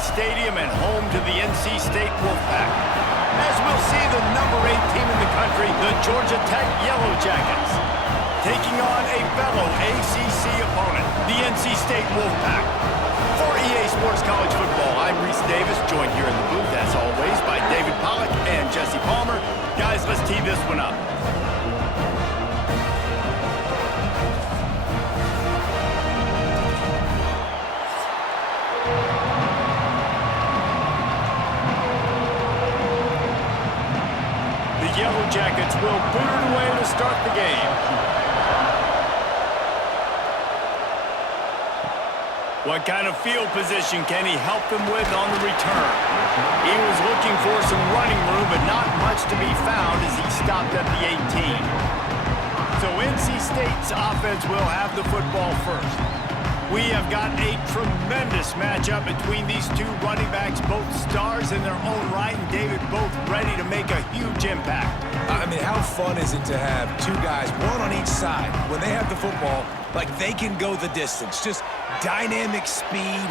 Stadium and home to the NC State Wolfpack. As we'll see, the number 8 team in the country, the Georgia Tech Yellow Jackets, taking on a fellow ACC opponent, the NC State Wolfpack. For EA Sports College Football, I'm Reese Davis, joined here in the booth, as always, by David Pollack and Jesse Palmer. Guys, let's tee this one up. The Yellow Jackets will boot it away to start the game. What kind of field position can he help them with on the return? He was looking for some running room, but not much to be found as he stopped at the 18. So NC State's offense will have the football first. We have got a tremendous matchup between these two running backs, both stars in their own right, and David, both ready to make a huge impact. I mean, how fun is it to have two guys, one on each side, when they have the football, like they can go the distance. Just dynamic speed,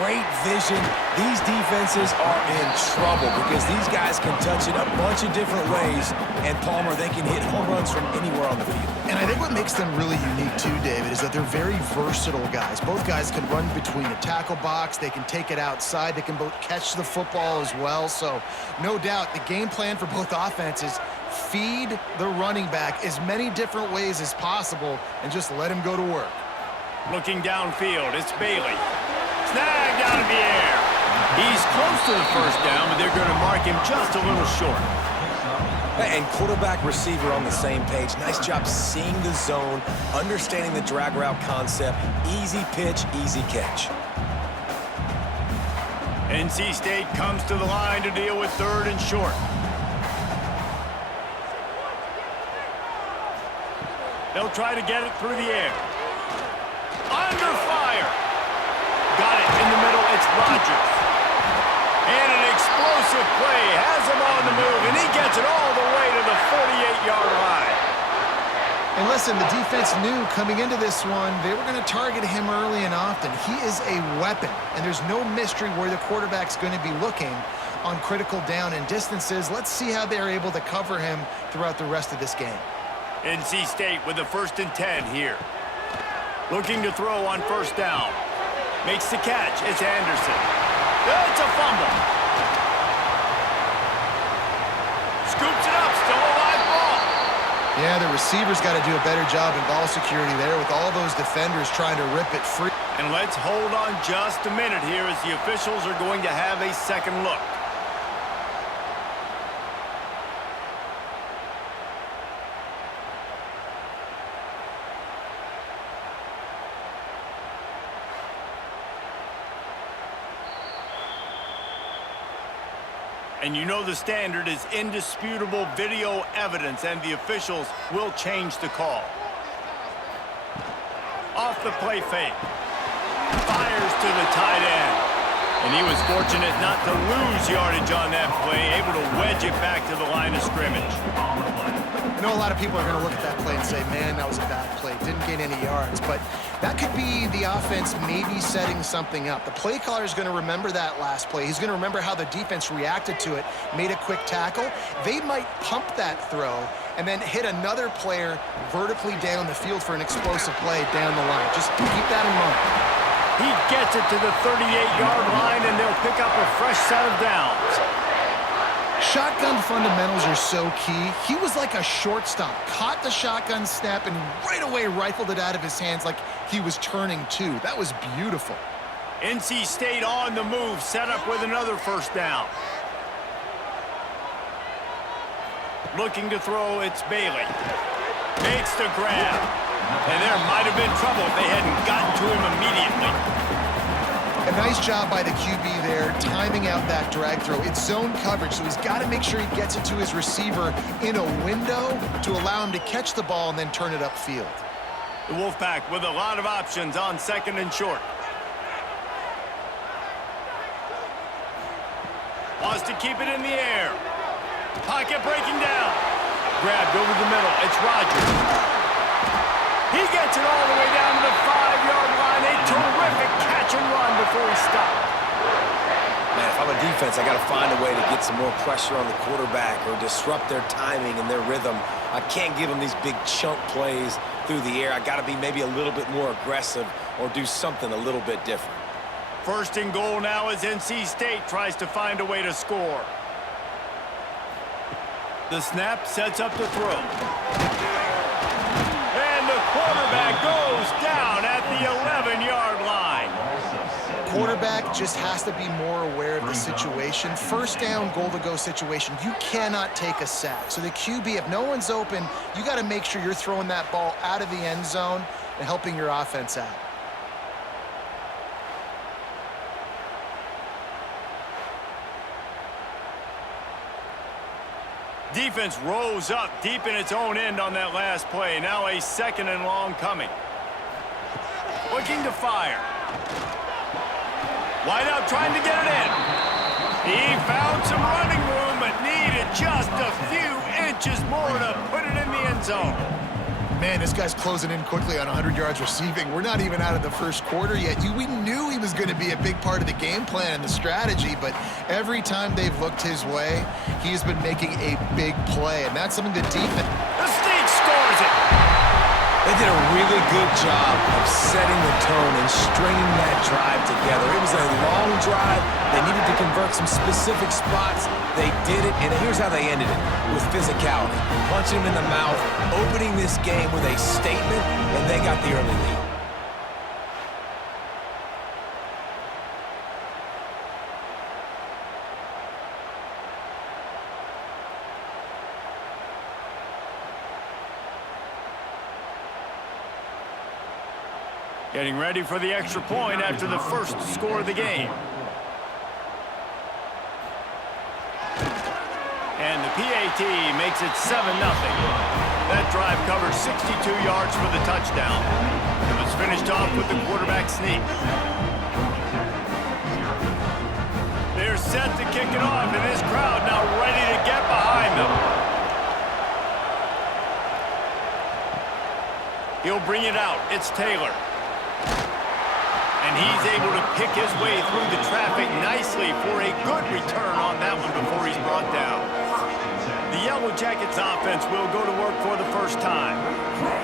great vision. These defenses are in trouble because these guys can touch it a bunch of different ways, and Palmer, they can hit home runs from anywhere on the field. And I think what makes them really unique too, David, is that they're very versatile guys. Both guys can run between the tackle box, they can take it outside, they can both catch the football as well. So no doubt the game plan for both offenses, feed the running back as many different ways as possible and just let him go to work. Looking downfield, it's Bailey. Snagged out of the air. He's close to the first down, but they're going to mark him just a little short. And quarterback receiver on the same page. Nice job seeing the zone, understanding the drag route concept. Easy pitch, easy catch. NC State comes to the line to deal with third and short. They'll try to get it through the air. Under fire. Got it in the middle. It's Rogers. And an explosive play has him on the move, and he gets it all the way to the 48-yard line. And listen, the defense knew coming into this one, they were going to target him early and often. He is a weapon, and there's no mystery where the quarterback's going to be looking on critical down and distances. Let's see how they're able to cover him throughout the rest of this game. NC State with a 1st and 10 here. Looking to throw on first down. Makes the catch. It's Anderson. It's a fumble. Scoops it up. Still a live ball. Yeah, the receiver's got to do a better job in ball security there with all those defenders trying to rip it free. And let's hold on just a minute here as the officials are going to have a second look. And you know the standard is indisputable video evidence, and the officials will change the call. Off the play fake. Fires to the tight end. And he was fortunate not to lose yardage on that play, able to wedge it back to the line of scrimmage. I know a lot of people are going to look at that play and say, man, that was a bad play. Didn't gain any yards. But that could be the offense maybe setting something up. The play caller is going to remember that last play. He's going to remember how the defense reacted to it, made a quick tackle. They might pump that throw and then hit another player vertically down the field for an explosive play down the line. Just keep that in mind. He gets it to the 38-yard line, and they'll pick up a fresh set of downs. Shotgun fundamentals are so key. He was like a shortstop, caught the shotgun snap, and right away rifled it out of his hands like he was turning too. That was beautiful. NC State on the move, set up with another first down. Looking to throw, it's Bailey. Makes the grab. And there might have been trouble if they hadn't gotten to him immediately. A nice job by the QB there, timing out that drag throw. It's zone coverage, so he's got to make sure he gets it to his receiver in a window to allow him to catch the ball and then turn it upfield. The Wolfpack with a lot of options on 2nd and short. Wants to keep it in the air. Pocket breaking down. Grabbed over the middle. It's Rogers. He gets it all the way down to the 5-yard line. A terrific catch and run before he stopped. if I'm a defense, I got to find a way to get some more pressure on the quarterback or disrupt their timing and their rhythm. I can't give them these big chunk plays through the air. I got to be maybe a little bit more aggressive or do something a little bit different. First and goal now as NC State tries to find a way to score. The snap sets up the throw. And the quarterback goes down at the 11-yard line. Quarterback just has to be more aware of the situation. First down, goal-to-go situation. You cannot take a sack. So the QB, if no one's open, you got to make sure you're throwing that ball out of the end zone and helping your offense out. Defense rose up deep in its own end on that last play. Now a second and long coming. Looking to fire. Wide out trying to get it in. He found some running room but needed just a few inches more to put it in the end zone. Man, this guy's closing in quickly on 100 yards receiving. We're not even out of the first quarter yet. We knew he was going to be a big part of the game plan and the strategy, but every time they've looked his way, he's been making a big play, and that's something the defense... The State scores it! They did a really good job of setting the tone and stringing that drive together. It was a long drive. They needed to convert some specific spots. They did it, and here's how they ended it, with physicality. Punching him in the mouth, opening this game with a statement, and they got the early lead. Getting ready for the extra point after the first score of the game. And the PAT makes it 7-0. That drive covers 62 yards for the touchdown. It was finished off with the quarterback sneak. They're set to kick it off, and this crowd now ready to get behind them. He'll bring it out. It's Taylor. And he's able to pick his way through the traffic nicely for a good return on that one before he's brought down. The Yellow Jackets offense will go to work for the first time.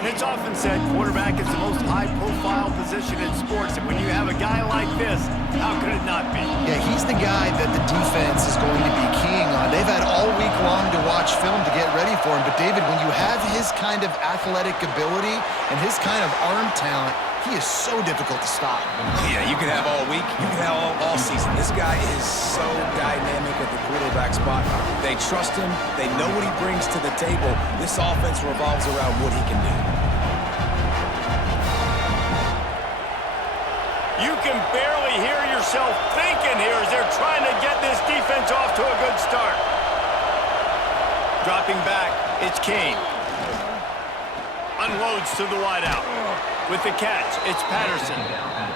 And it's often said quarterback is the most high-profile position in sports, and when you have a guy like this, how could it not be? Yeah, he's the guy that the defense is going to be keying on. They've had all week long to watch film to get ready for him, but David, when you have his kind of athletic ability and his kind of arm talent, he is so difficult to stop. Yeah, you can have all week, you can have all season. This guy is so dynamic at the quarterback spot. They trust him. They know what he brings to the table. This offense revolves around what he can do. You can barely hear yourself thinking here as they're trying to get this defense off to a good start. Dropping back, it's Kane. Unloads to the wideout. With the catch, it's Patterson.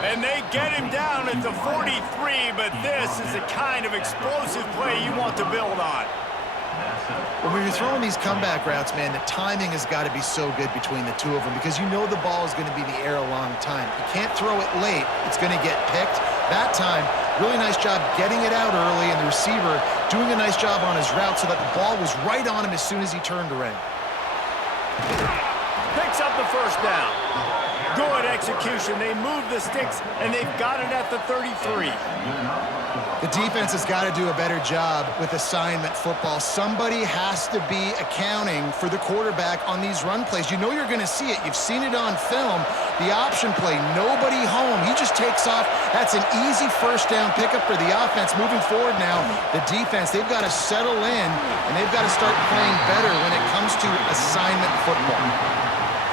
And they get him down at the 43, but this is the kind of explosive play you want to build on. When you're throwing these comeback routes, man, the timing has got to be so good between the two of them because you know the ball is going to be in the air a long time. You can't throw it late. It's going to get picked. That time, really nice job getting it out early, and the receiver doing a nice job on his route so that the ball was right on him as soon as he turned around. Picks up the first down. Good execution. They move the sticks, and they've got it at the 33. The defense has got to do a better job with assignment football. Somebody has to be accounting for the quarterback on these run plays. You know you're going to see it. You've seen it on film. The option play, nobody home. He just takes off. That's an easy first down pickup for the offense. Moving forward now, the defense, they've got to settle in, and they've got to start playing better when it comes to assignment football.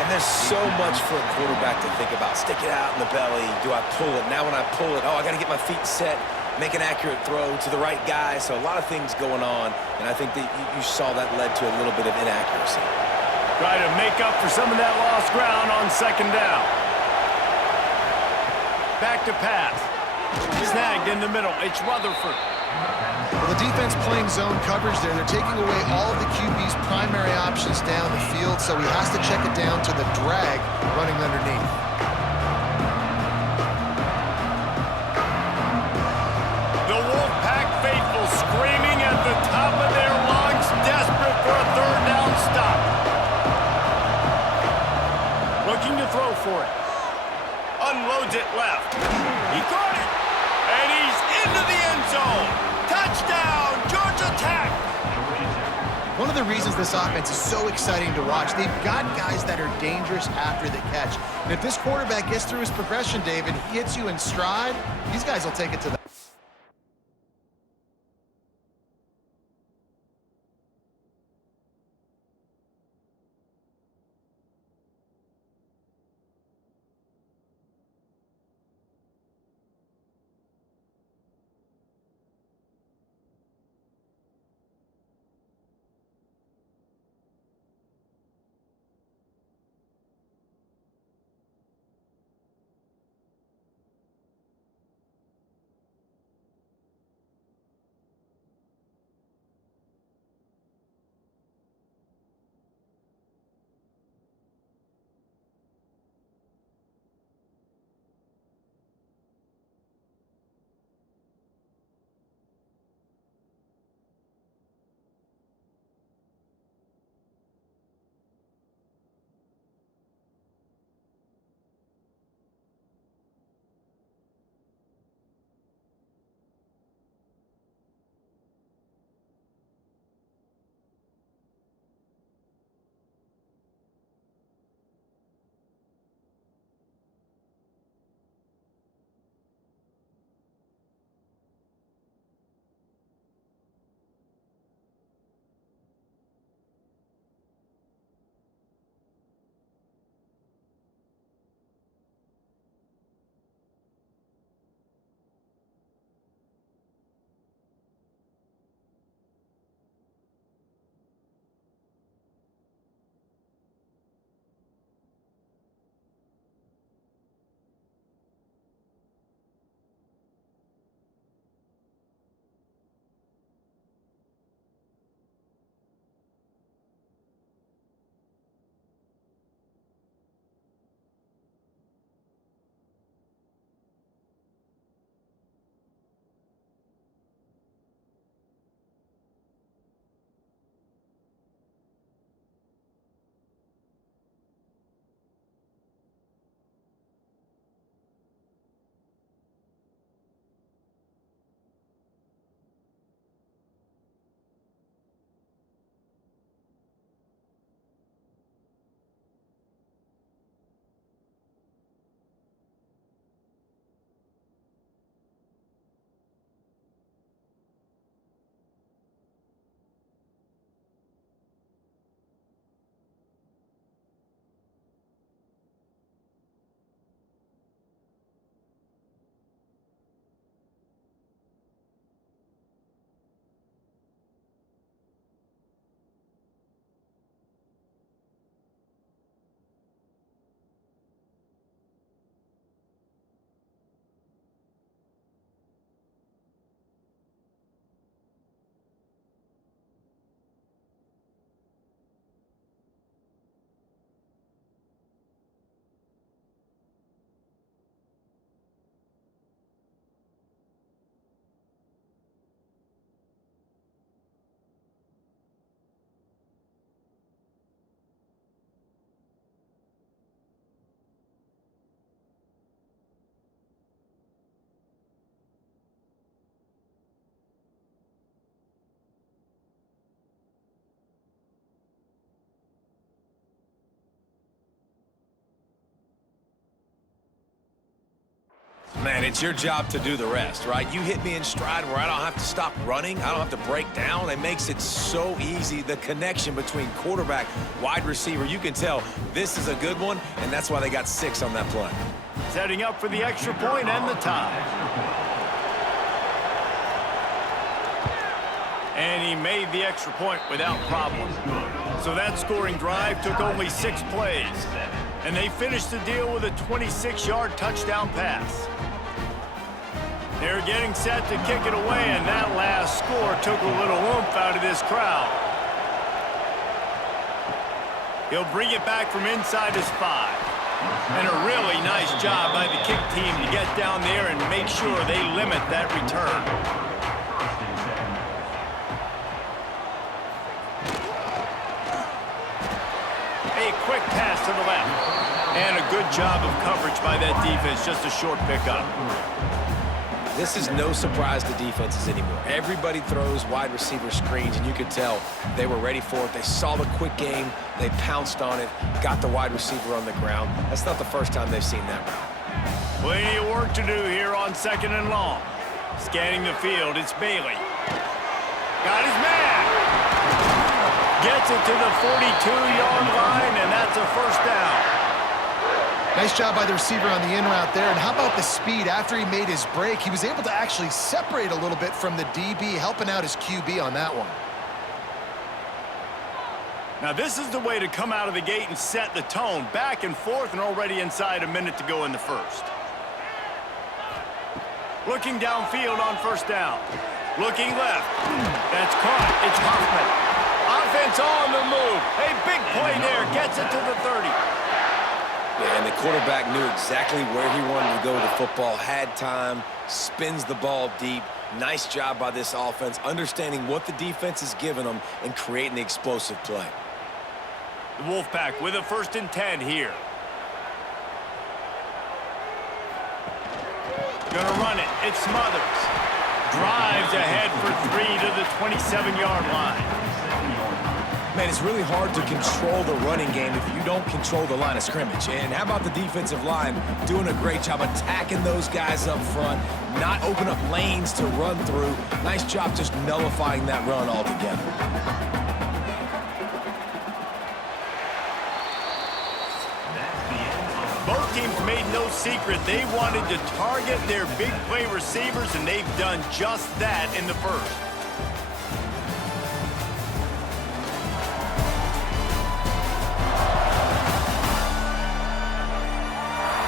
And there's so much for a quarterback to think about. Stick it out in the belly. Do I pull it? Now when I pull it, I got to get my feet set, make an accurate throw to the right guy. So a lot of things going on, and I think that you saw that led to a little bit of inaccuracy. Try to make up for some of that lost ground on second down. Back to pass. Snagged in the middle. It's Rutherford. Well, the defense playing zone coverage there. They're taking away all of the QB's primary options down the field, so he has to check it down to the drag running underneath. The Wolfpack it left. He caught it, and he's into the end zone. Touchdown, Georgia Tech. One of the reasons this offense is so exciting to watch, they've got guys that are dangerous after the catch. And if this quarterback gets through his progression, David, he hits you in stride, these guys will take it to the... Man, it's your job to do the rest, right? You hit me in stride where I don't have to stop running. I don't have to break down. It makes it so easy. The connection between quarterback, wide receiver, you can tell this is a good one, and that's why they got 6 on that play. Setting up for the extra point and the tie. And he made the extra point without problem. So that scoring drive took only 6 plays. And they finished the deal with a 26-yard touchdown pass. They're getting set to kick it away, and that last score took a little oomph out of this crowd. He'll bring it back from inside his 5. And a really nice job by the kick team to get down there and make sure they limit that return. A quick pass to the left. And a good job of coverage by that defense, just a short pickup. This is no surprise to defenses anymore. Everybody throws wide receiver screens, and you could tell they were ready for it. They saw the quick game. They pounced on it, got the wide receiver on the ground. That's not the first time they've seen that route. Plenty of work to do here on 2nd and long. Scanning the field, it's Bailey. Got his man. Gets it to the 42-yard line, and that's a first down. Nice job by the receiver on the in route there. And how about the speed? After he made his break, he was able to actually separate a little bit from the DB, helping out his QB on that one. Now this is the way to come out of the gate and set the tone. Back and forth and already inside a minute to go in the first. Looking downfield on first down. Looking left. That's caught. It's Hoffman. Offense on the move. A big play there. Gets it to the 30. Yeah, and the quarterback knew exactly where he wanted to go with the football, had time, spins the ball deep. Nice job by this offense, understanding what the defense is giving them and creating the explosive play. The Wolfpack with a 1st and 10 here. Gonna run it. It's Smothers. Drives ahead for 3 to the 27-yard line. Man, it's really hard to control the running game if you don't control the line of scrimmage. And how about the defensive line doing a great job attacking those guys up front, not open up lanes to run through. Nice job just nullifying that run altogether. Both teams made no secret they wanted to target their big play receivers, and they've done just that in the first.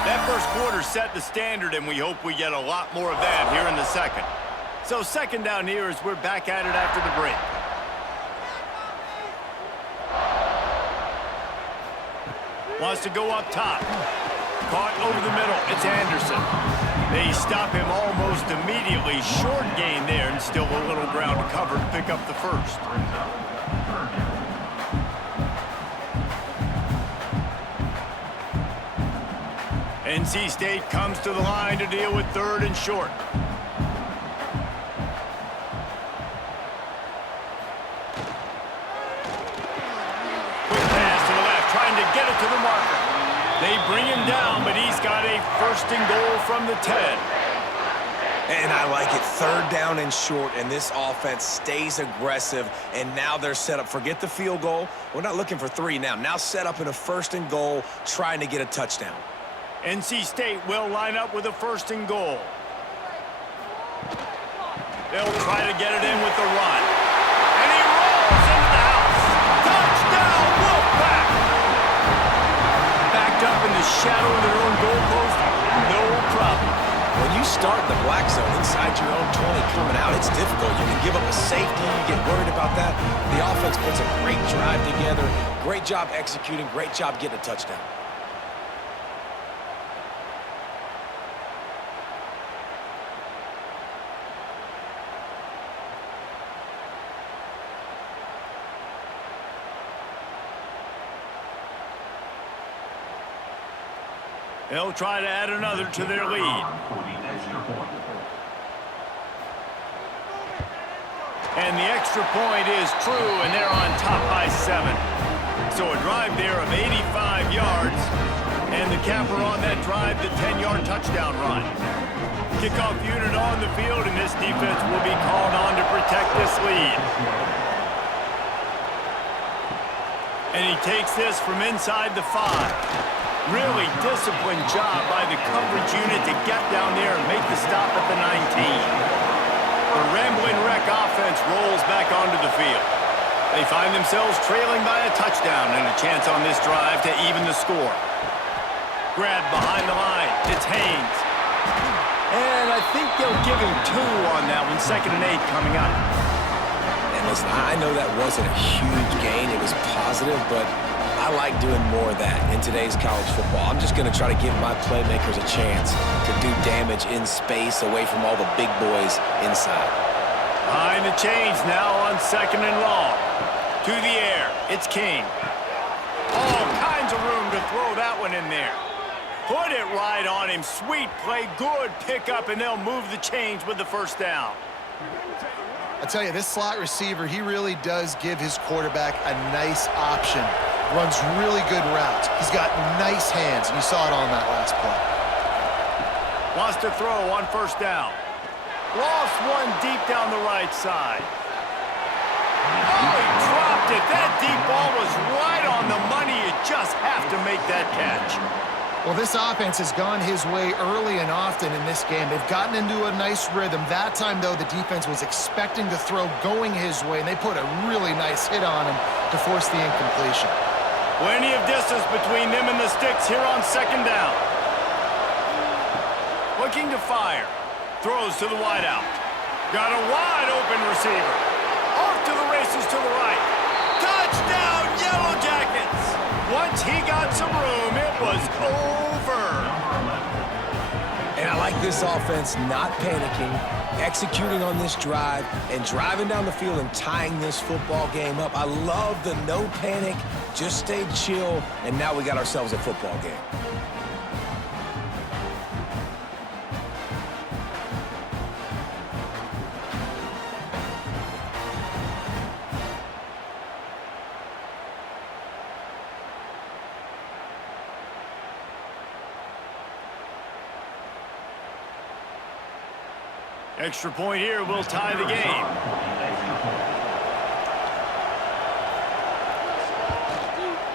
That first quarter set the standard, and we hope we get a lot more of that here in the second. So 2nd down here as we're back at it after the break. Wants to go up top. Caught over the middle. It's Anderson. They stop him almost immediately. Short gain there, and still a little ground to cover to pick up the first. NC State comes to the line to deal with 3rd and short. Quick pass to the left, trying to get it to the marker. They bring him down, but he's got a 1st and goal from the 10. And I like it. 3rd down and short, and this offense stays aggressive, and now they're set up. Forget the field goal. We're not looking for 3 now. Now set up in a 1st and goal, trying to get a touchdown. NC State will line up with a 1st and goal. They'll try to get it in with the run. And he rolls into the house. Touchdown, Wolfpack! Backed up in the shadow of their own goalpost, no problem. When you start in the black zone inside your own 20 coming out, it's difficult. You can give up a safety, you get worried about that. The offense puts a great drive together. Great job executing, great job getting a touchdown. They'll try to add another to their lead. And the extra point is true, and they're on top by 7. So a drive there of 85 yards, and the capper on that drive, the 10-yard touchdown run. Kickoff unit on the field, and this defense will be called on to protect this lead. And he takes this from inside the 5. Really disciplined job by the coverage unit to get down there and make the stop at the 19. The Ramblin' Wreck offense rolls back onto the field. They find themselves trailing by a touchdown and a chance on this drive to even the score. Grab behind the line. It's Haynes. And I think they'll give him 2 on that one. 2nd and 8 coming up. And listen, I know that wasn't a huge gain. It was positive, but I like doing more of that in today's college football. I'm just going to try to give my playmakers a chance to do damage in space away from all the big boys inside. Behind the chains now on 2nd and long. To the air, it's King. All kinds of room to throw that one in there. Put it right on him. Sweet play, good pickup, and they'll move the chains with the first down. I tell you, this slot receiver, he really does give his quarterback a nice option. Runs really good routes. He's got nice hands, and you saw it on that last play. Wants to throw on first down. Lost one deep down the right side. Oh, he dropped it. That deep ball was right on the money. You just have to make that catch. Well, this offense has gone his way early and often in this game. They've gotten into a nice rhythm. That time, though, the defense was expecting the throw going his way, and they put a really nice hit on him to force the incompletion. Plenty of distance between them and the sticks here on second down. Looking to fire. Throws to the wideout. Got a wide open receiver. Off to the races to the right. Touchdown, Yellow Jackets! Once he got some room, it was over. And I like this offense not panicking, executing on this drive, and driving down the field and tying this football game up. I love the no panic, just stay chill, and now we got ourselves a football game. Extra point here will tie the game.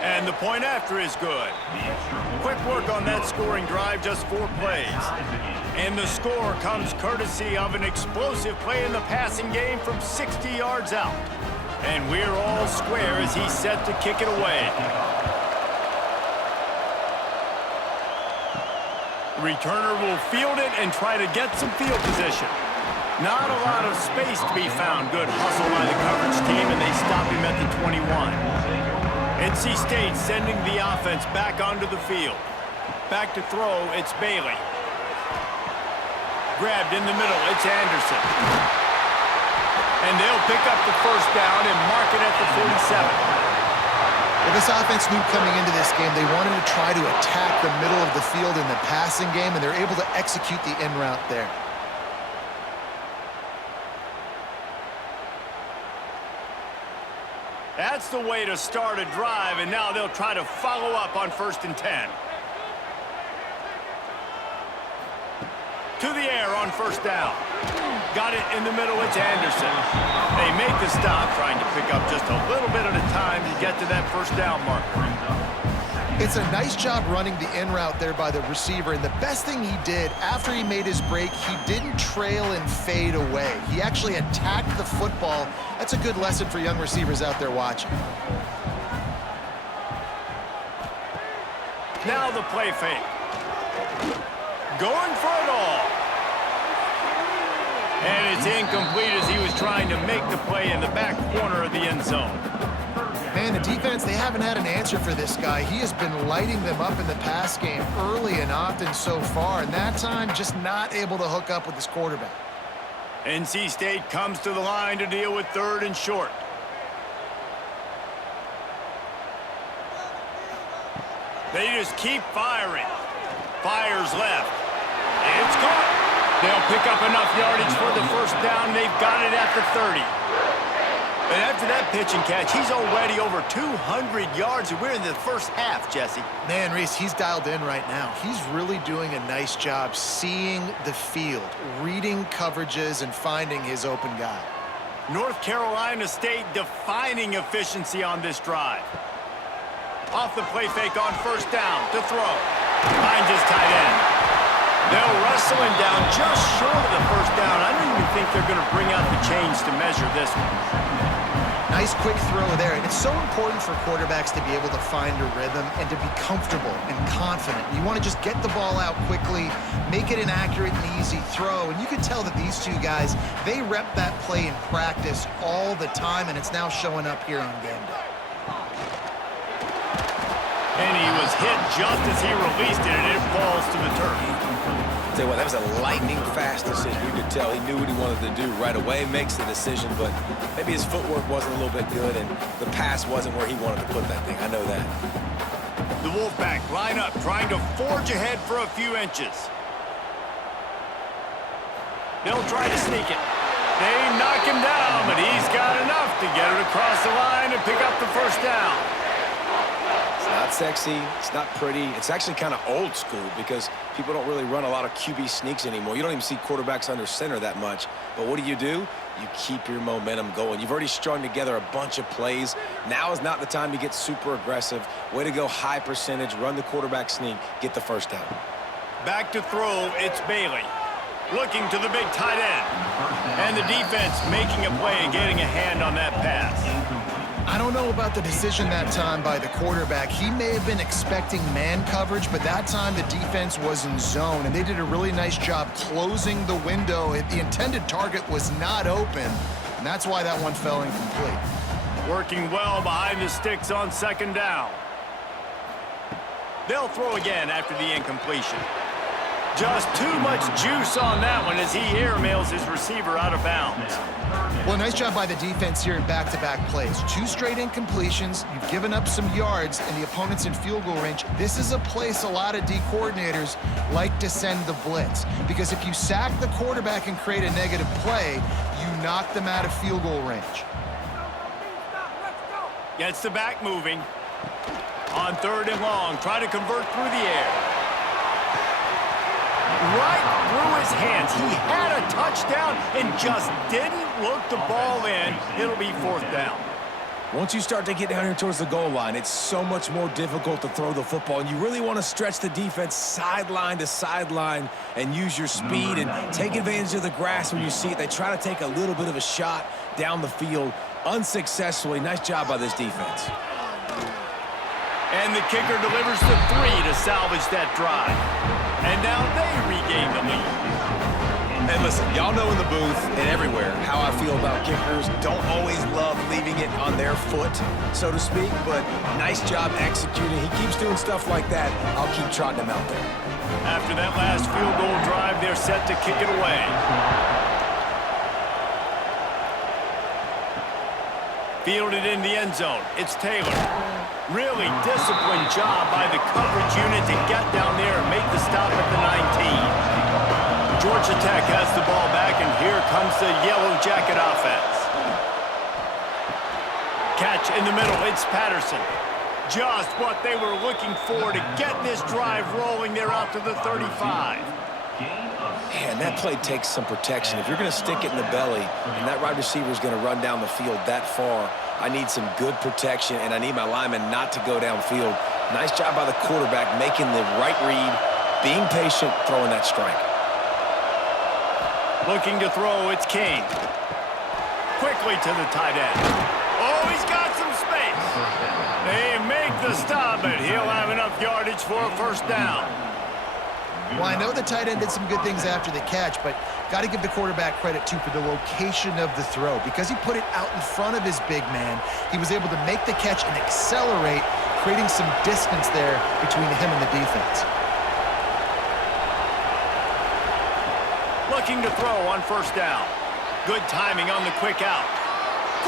And the point after is good. Quick work on that scoring drive, just 4 plays. And the score comes courtesy of an explosive play in the passing game from 60 yards out. And we're all square as he's set to kick it away. Returner will field it and try to get some field position. Not a lot of space to be found. Good hustle by the coverage team, and they stop him at the 21. NC State sending the offense back onto the field. Back to throw, it's Bailey. Grabbed in the middle, it's Anderson. And they'll pick up the first down and mark it at the 47. Well, this offense knew coming into this game they wanted to try to attack the middle of the field in the passing game, and they're able to execute the in route there. That's the way to start a drive, and now they'll try to follow up on 1st and 10. To the air on first down. Got it in the middle, it's Anderson. They make the stop, trying to pick up just a little bit at a time to get to that first down marker. It's a nice job running the in route there by the receiver, and the best thing he did after he made his break, he didn't trail and fade away. He actually attacked the football. That's a good lesson for young receivers out there watching. Now the play fake. Going for it all. And it's incomplete as he was trying to make the play in the back corner of the end zone. Man, the defense, they haven't had an answer for this guy. He has been lighting them up in the pass game early and often so far, and that time just not able to hook up with his quarterback. NC State comes to the line to deal with 3rd and short. They just keep firing. Fires left. It's caught. They'll pick up enough yardage for the first down. They've got it at the 30. And after that pitch and catch, he's already over 200 yards, and we're in the first half, Jesse. Man, Reese, he's dialed in right now. He's really doing a nice job seeing the field, reading coverages, and finding his open guy. North Carolina State defining efficiency on this drive. Off the play fake on first down to throw. Behind his tight end. They'll wrestle him down just short of the first down. I don't even think they're going to bring out the chains to measure this one. Nice quick throw there, and it's so important for quarterbacks to be able to find a rhythm and to be comfortable and confident. You want to just get the ball out quickly, make it an accurate and easy throw, and you can tell that these two guys, they rep that play in practice all the time, and it's now showing up here on game day. And he was hit just as he released it, and it falls to the turf. Tell you what, that was a lightning-fast decision. You could tell he knew what he wanted to do right away, makes the decision, but maybe his footwork wasn't a little bit good, and the pass wasn't where he wanted to put that thing. I know that. The Wolfpack line up, trying to forge ahead for a few inches. They'll try to sneak it. They knock him down, but he's got enough to get it across the line and pick up the first down. It's not sexy. It's not pretty. It's actually kind of old school because people don't really run a lot of QB sneaks anymore. You don't even see quarterbacks under center that much. But what do? You keep your momentum going. You've already strung together a bunch of plays. Now is not the time to get super aggressive. Way to go high percentage, run the quarterback sneak, get the first down. Back to throw, it's Bailey. Looking to the big tight end. And the defense making a play and getting a hand on that pass. I don't know about the decision that time by the quarterback. He may have been expecting man coverage, but that time the defense was in zone, and they did a really nice job closing the window. The intended target was not open, and that's why that one fell incomplete. Working well behind the sticks on second down. They'll throw again after the incompletion. Just too much juice on that one as he airmails his receiver out of bounds. Well, nice job by the defense here in back-to-back plays. 2 straight incompletions. You've given up some yards, and the opponent's in field goal range. This is a place a lot of D coordinators like to send the blitz, because if you sack the quarterback and create a negative play, you knock them out of field goal range. Gets the back moving. On 3rd and long, try to convert through the air. Right through his hands. He had a touchdown and just didn't look the ball in. It'll be 4th down. Once you start to get down here towards the goal line, it's so much more difficult to throw the football, and you really want to stretch the defense sideline to sideline and use your speed and take advantage of the grass when you see it. They try to take a little bit of a shot down the field unsuccessfully. Nice job by this defense. And the kicker delivers the 3 to salvage that drive. And now they regain the lead. And listen, y'all know in the booth and everywhere how I feel about kickers. Don't always love leaving it on their foot, so to speak, but nice job executing. He keeps doing stuff like that. I'll keep trotting him out there. After that last field goal drive, they're set to kick it away. Fielded in the end zone. It's Taylor. Really disciplined job by the coverage unit to get down there and make the stop at the 19. Georgia Tech has the ball back, and here comes the Yellow Jacket offense. Catch in the middle. It's Patterson. Just what they were looking for to get this drive rolling. They're out to the 35. Man, that play takes some protection. If you're going to stick it in the belly and that wide receiver is going to run down the field that far, I need some good protection, and I need my lineman not to go downfield. Nice job by the quarterback making the right read, being patient, throwing that strike. Looking to throw, it's King. Quickly to the tight end. Oh, he's got some space. They make the stop, but he'll have enough yardage for a first down. Well, I know the tight end did some good things after the catch, but got to give the quarterback credit, too, for the location of the throw. Because he put it out in front of his big man, he was able to make the catch and accelerate, creating some distance there between him and the defense. Looking to throw on first down. Good timing on the quick out.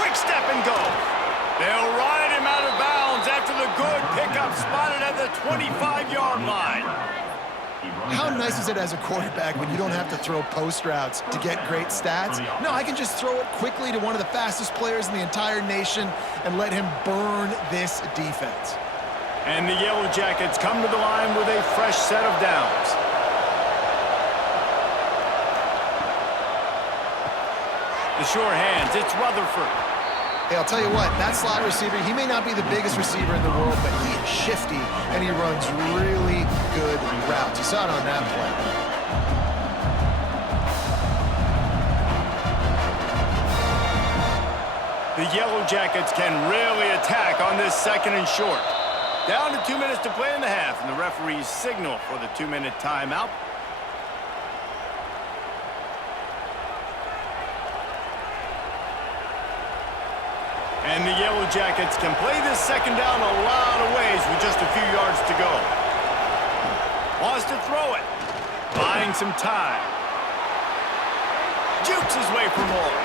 Quick step and go. They'll ride him out of bounds after the good pickup spotted at the 25-yard line. How nice is it as a quarterback when you don't have to throw post routes to get great stats? No, I can just throw it quickly to one of the fastest players in the entire nation and let him burn this defense. And the Yellow Jackets come to the line with a fresh set of downs. The sure hands, it's Rutherford. Hey, I'll tell you what, that slot receiver, he may not be the biggest receiver in the world, but he is shifty, and he runs really good routes. You saw it on that play. The Yellow Jackets can really attack on this 2nd and short. Down to 2 minutes to play in the half, and the referees signal for the 2-minute timeout. And the Yellow Jackets can play this 2nd down a lot of ways with just a few yards to go. Wants to throw it. Buying some time. Jukes his way for more.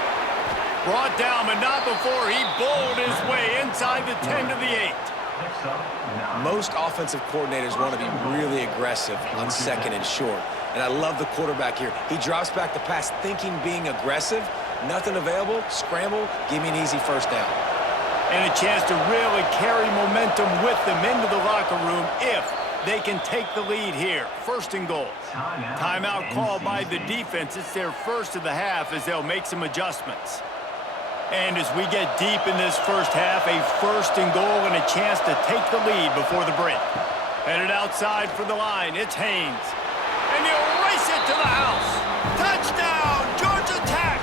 Brought down, but not before he bowled his way inside the 10 to the 8. Most offensive coordinators want to be really aggressive on 2nd and short. And I love the quarterback here. He drops back the pass thinking being aggressive. Nothing available. Scramble. Give me an easy first down. And a chance to really carry momentum with them into the locker room if they can take the lead here. 1st and goal. Timeout called by the defense. It's their first of the half as they'll make some adjustments. And as we get deep in this first half, a 1st and goal and a chance to take the lead before the break. Headed outside for the line, it's Haynes. And he'll race it to the house. Touchdown, Georgia Tech!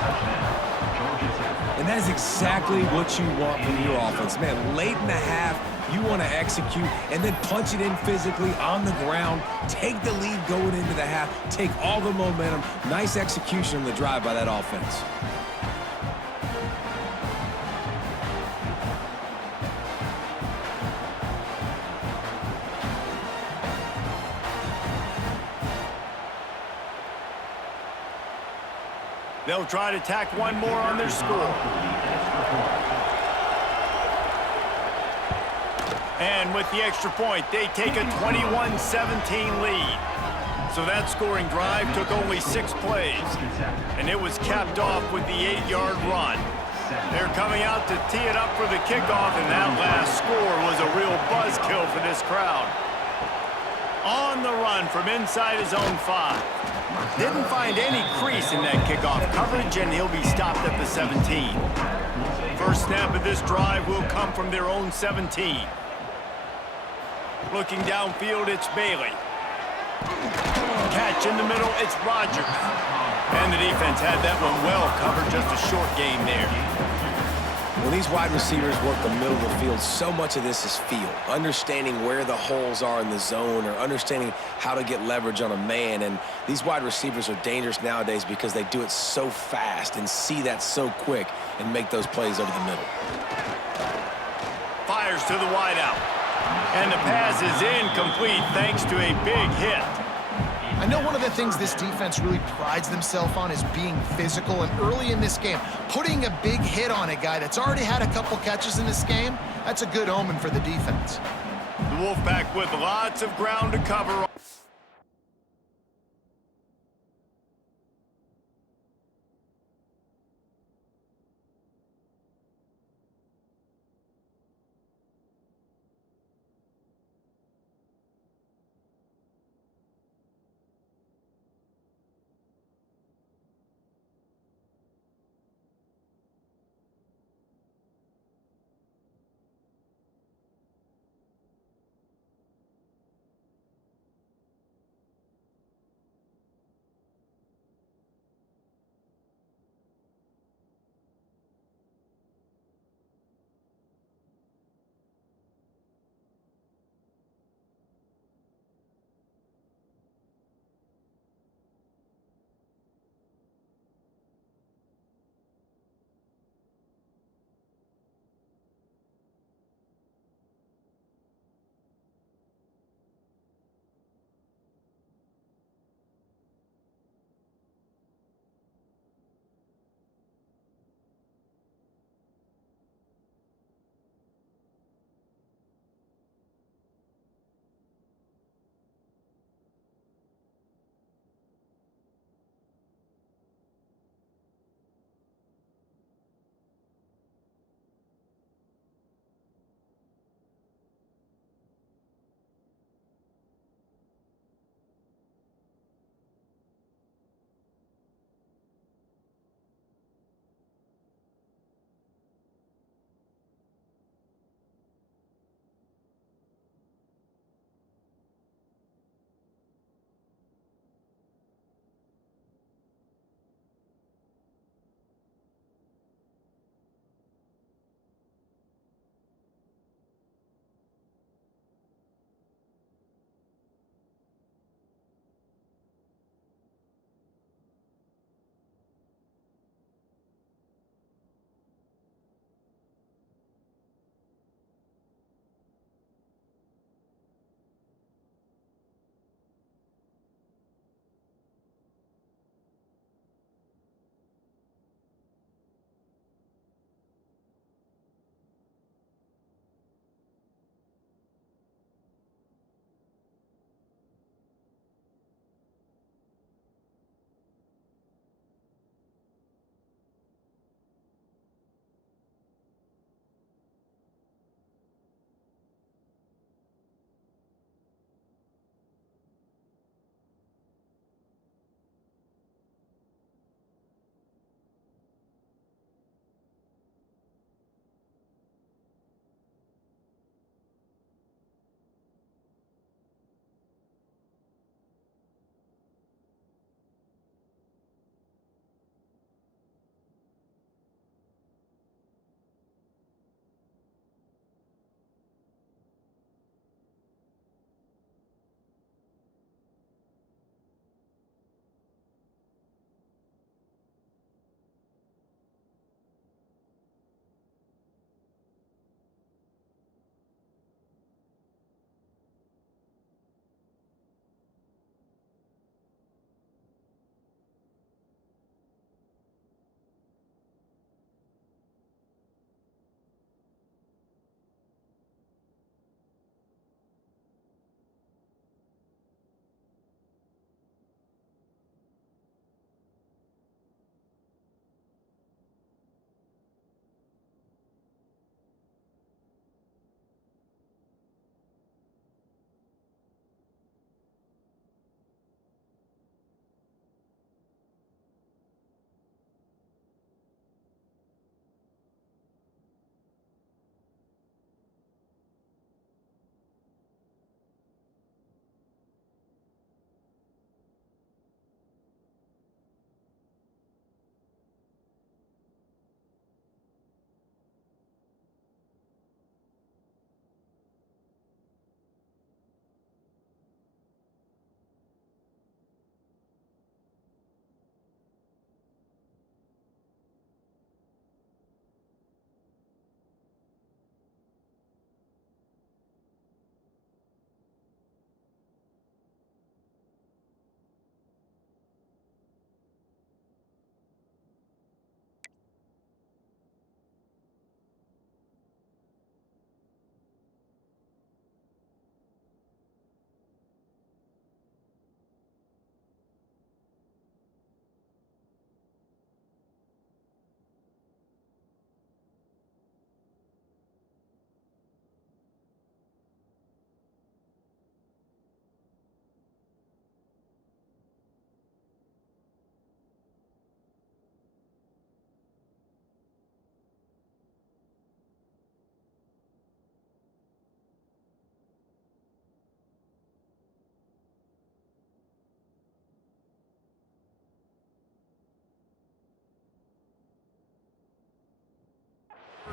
And that is exactly what you want from your offense. Man, late in the half, you want to execute and then punch it in physically on the ground, take the lead going into the half, take all the momentum. Nice execution on the drive by that offense. They'll try to tack one more on their score. And with the extra point, they take a 21-17 lead. So that scoring drive took only 6 plays. And it was capped off with the 8-yard run. They're coming out to tee it up for the kickoff, and that last score was a real buzzkill for this crowd. On the run from inside his own 5. Didn't find any crease in that kickoff coverage, and he'll be stopped at the 17. First snap of this drive will come from their own 17. Looking downfield, it's Bailey. Catch in the middle, it's Rogers. And the defense had that one well covered, just a short game there. When these wide receivers work the middle of the field, so much of this is feel. Understanding where the holes are in the zone or understanding how to get leverage on a man. And these wide receivers are dangerous nowadays because they do it so fast and see that so quick and make those plays over the middle. Fires to the wideout. And the pass is incomplete thanks to a big hit. I know one of the things this defense really prides themselves on is being physical, and early in this game, putting a big hit on a guy that's already had a couple catches in this game, that's a good omen for the defense. The Wolfpack with lots of ground to cover.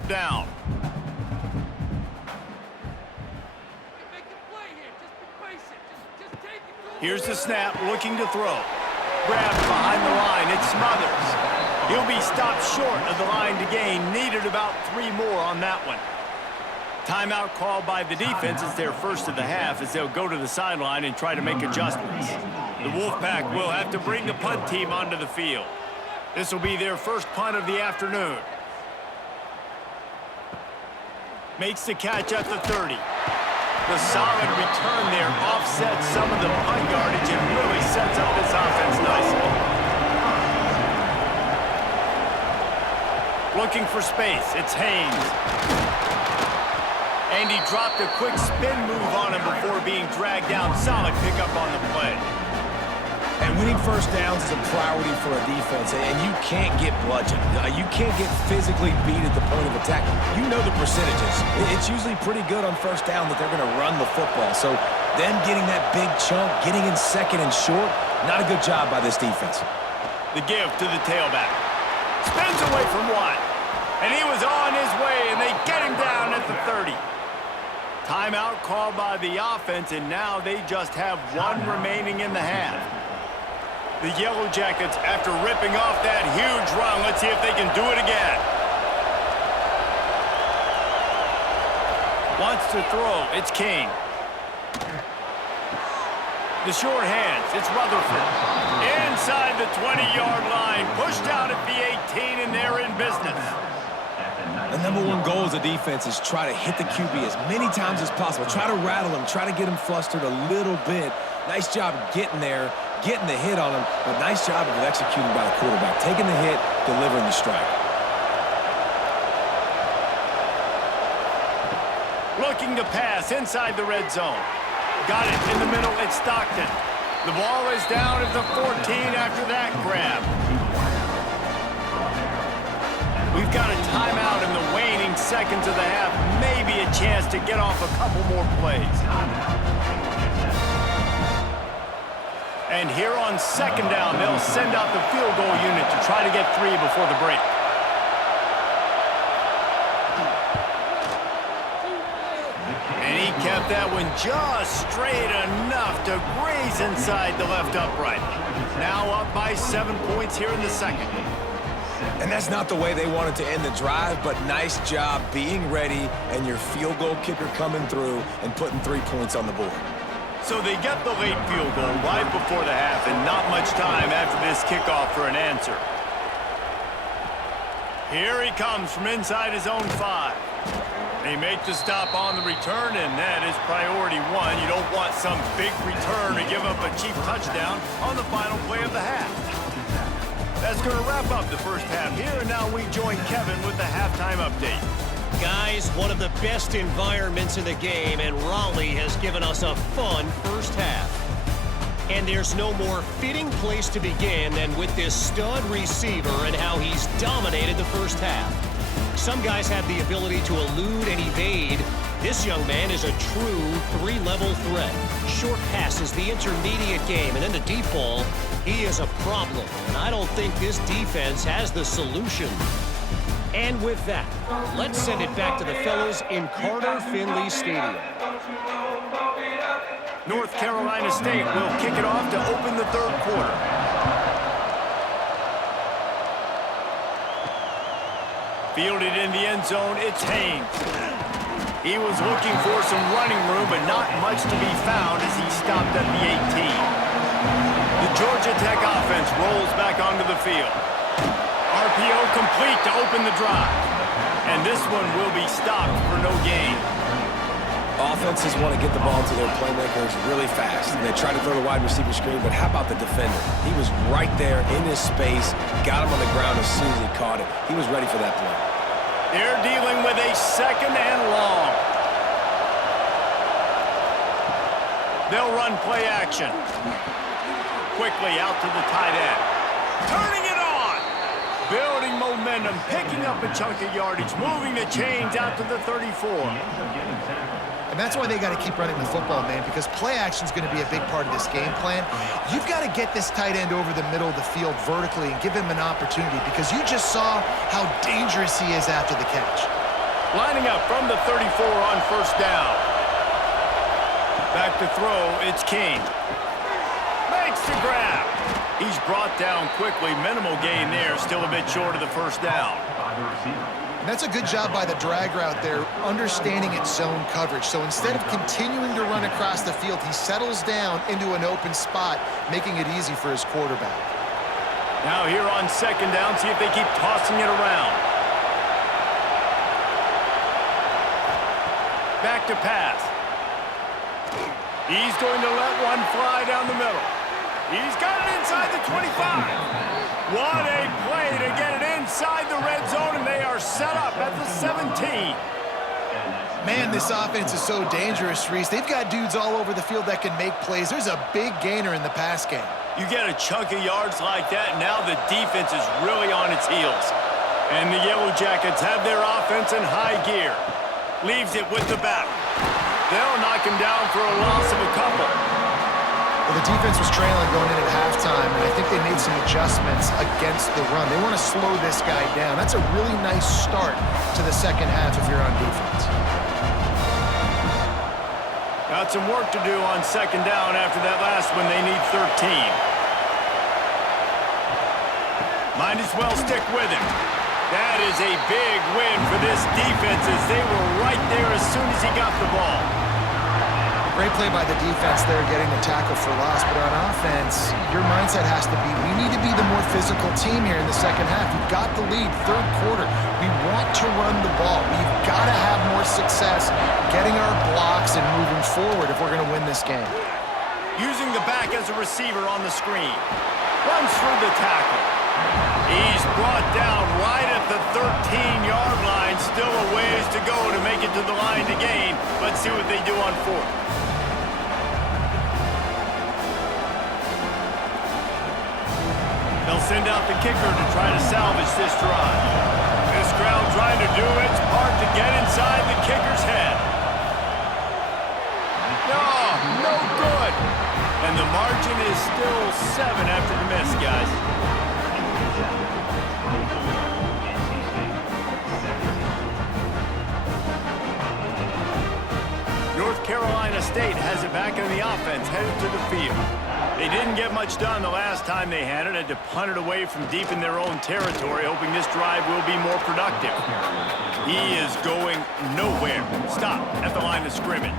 Down. Here's the snap, looking to throw. Grabbed behind the line, it's Smothers. He'll be stopped short of the line to gain. Needed about 3 more on that one. Timeout called by the defense is their first of the half as they'll go to the sideline and try to make adjustments. The Wolfpack will have to bring the punt team onto the field. This will be their first punt of the afternoon. Makes the catch at the 30. The solid return there offsets some of the punt yardage and really sets up this offense nicely. Looking for space, it's Haynes. And he dropped a quick spin move on him before being dragged down. Solid pickup on the play. And winning first downs is a priority for a defense, and you can't get bludgeoned. You can't get physically beat at the point of attack. You know the percentages. It's usually pretty good on first down that they're going to run the football. So them getting that big chunk, getting in second and short, not a good job by this defense. The give to the tailback. Spins away from one. And he was on his way, and they get him down at the 30. Timeout called by the offense, and now they just have 1 remaining in the half. The Yellow Jackets, after ripping off that huge run, let's see if they can do it again. Wants to throw, it's King. The short hands, it's Rutherford. Inside the 20-yard line, pushed out at the 18, and they're in business. The #1 goal as a defense is try to hit the QB as many times as possible. Try to rattle him, try to get him flustered a little bit. Nice job getting there, getting the hit on him, but nice job of executing by the quarterback. Taking the hit, delivering the strike. Looking to pass inside the red zone. Got it in the middle, it's Stockton. The ball is down at the 14 after that grab. We've got a timeout in the waning seconds of the half. Maybe a chance to get off a couple more plays. And here on second down, they'll send out the field goal unit to try to get 3 before the break. And he kept that one just straight enough to graze inside the left upright. Now up by 7 points here in the second. And that's not the way they wanted to end the drive, but nice job being ready and your field goal kicker coming through and putting 3 points on the board. So they get the late field goal right before the half and not much time after this kickoff for an answer. Here he comes from inside his own 5. They make the stop on the return, and that is priority 1. You don't want some big return to give up a cheap touchdown on the final play of the half. That's going to wrap up the first half here, and now we join Kevin with the halftime update. Guys, one of the best environments in the game, and Raleigh has given us a fun first half. And there's no more fitting place to begin than with this stud receiver and how he's dominated the first half. Some guys have the ability to elude and evade. This young man is a true 3-level threat. Short passes, the intermediate game, and in the deep ball, he is a problem. And I don't think this defense has the solution. And with that, let's send it back to the fellows in Carter Finley Stadium. North Carolina State will kick it off to open the third quarter. Fielded in the end zone, it's Haynes. He was looking for some running room, but not much to be found as he stopped at the 18. The Georgia Tech offense rolls back onto the field. RPO complete to open the drive. And this one will be stopped for no gain. Offenses want to get the ball to their playmakers really fast. And they try to throw the wide receiver screen, but how about the defender? He was right there in his space, got him on the ground as soon as he caught it. He was ready for that play. They're dealing with a second and long. They'll run play action. Quickly out to the tight end. Turning it on. Building momentum, picking up a chunk of yardage, moving the chains out to the 34. And that's why they got to keep running the football, man, because play action is going to be a big part of this game plan. You've got to get this tight end over the middle of the field vertically and give him an opportunity, because you just saw how dangerous he is after the catch. Lining up from the 34 on first down. Back to throw, it's King. Makes the grab. He's brought down quickly. Minimal gain there, still a bit short of the first down. And that's a good job by the drag route there, understanding its zone coverage. So instead of continuing to run across the field, he settles down into an open spot, making it easy for his quarterback. Now here on second down, see if they keep tossing it around. Back to pass. He's going to let one fly down the middle. He's got it inside the 25. What a play to get it inside the red zone, and they are set up at the 17. Man, this offense is so dangerous, Reese. They've got dudes all over the field that can make plays. There's a big gainer in the pass game. You get a chunk of yards like that, and now the defense is really on its heels. And the Yellow Jackets have their offense in high gear. Leaves it with the back. They'll knock him down for a loss of a couple. Well, the defense was trailing going in at halftime, and I think they made some adjustments against the run. They want to slow this guy down. That's a really nice start to the second half if you're on defense. Got some work to do on second down after that last one. They need 13. Might as well stick with him. That is a big win for this defense as they were right there as soon as he got the ball. Great play by the defense there, getting the tackle for loss. But on offense, your mindset has to be, we need to be the more physical team here in the second half. We've got the lead, third quarter. We want to run the ball. We've got to have more success getting our blocks and moving forward if we're going to win this game. Using the back as a receiver on the screen. Runs through the tackle. He's brought down right at the 13-yard line. Still a ways to go to make it to the line to gain. Let's see what they do on fourth. They'll send out the kicker to try to salvage this drive. This crowd trying to do its part to get inside the kicker's head. No good. And the margin is still 7 after the miss, guys. North Carolina State has it back on the offense, headed to the field. They didn't get much done the last time they had it. Had to punt it away from deep in their own territory, hoping this drive will be more productive. He is going nowhere. Stop at the line of scrimmage.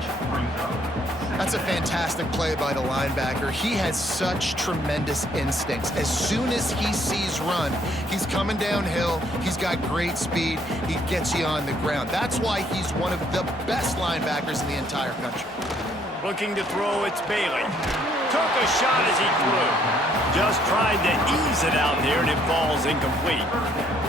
That's a fantastic play by the linebacker. He has such tremendous instincts. As soon as he sees run, he's coming downhill. He's got great speed. He gets you on the ground. That's why he's one of the best linebackers in the entire country. Looking to throw, it's Bailey. Took a shot as he threw. Just tried to ease it out there, and it falls incomplete.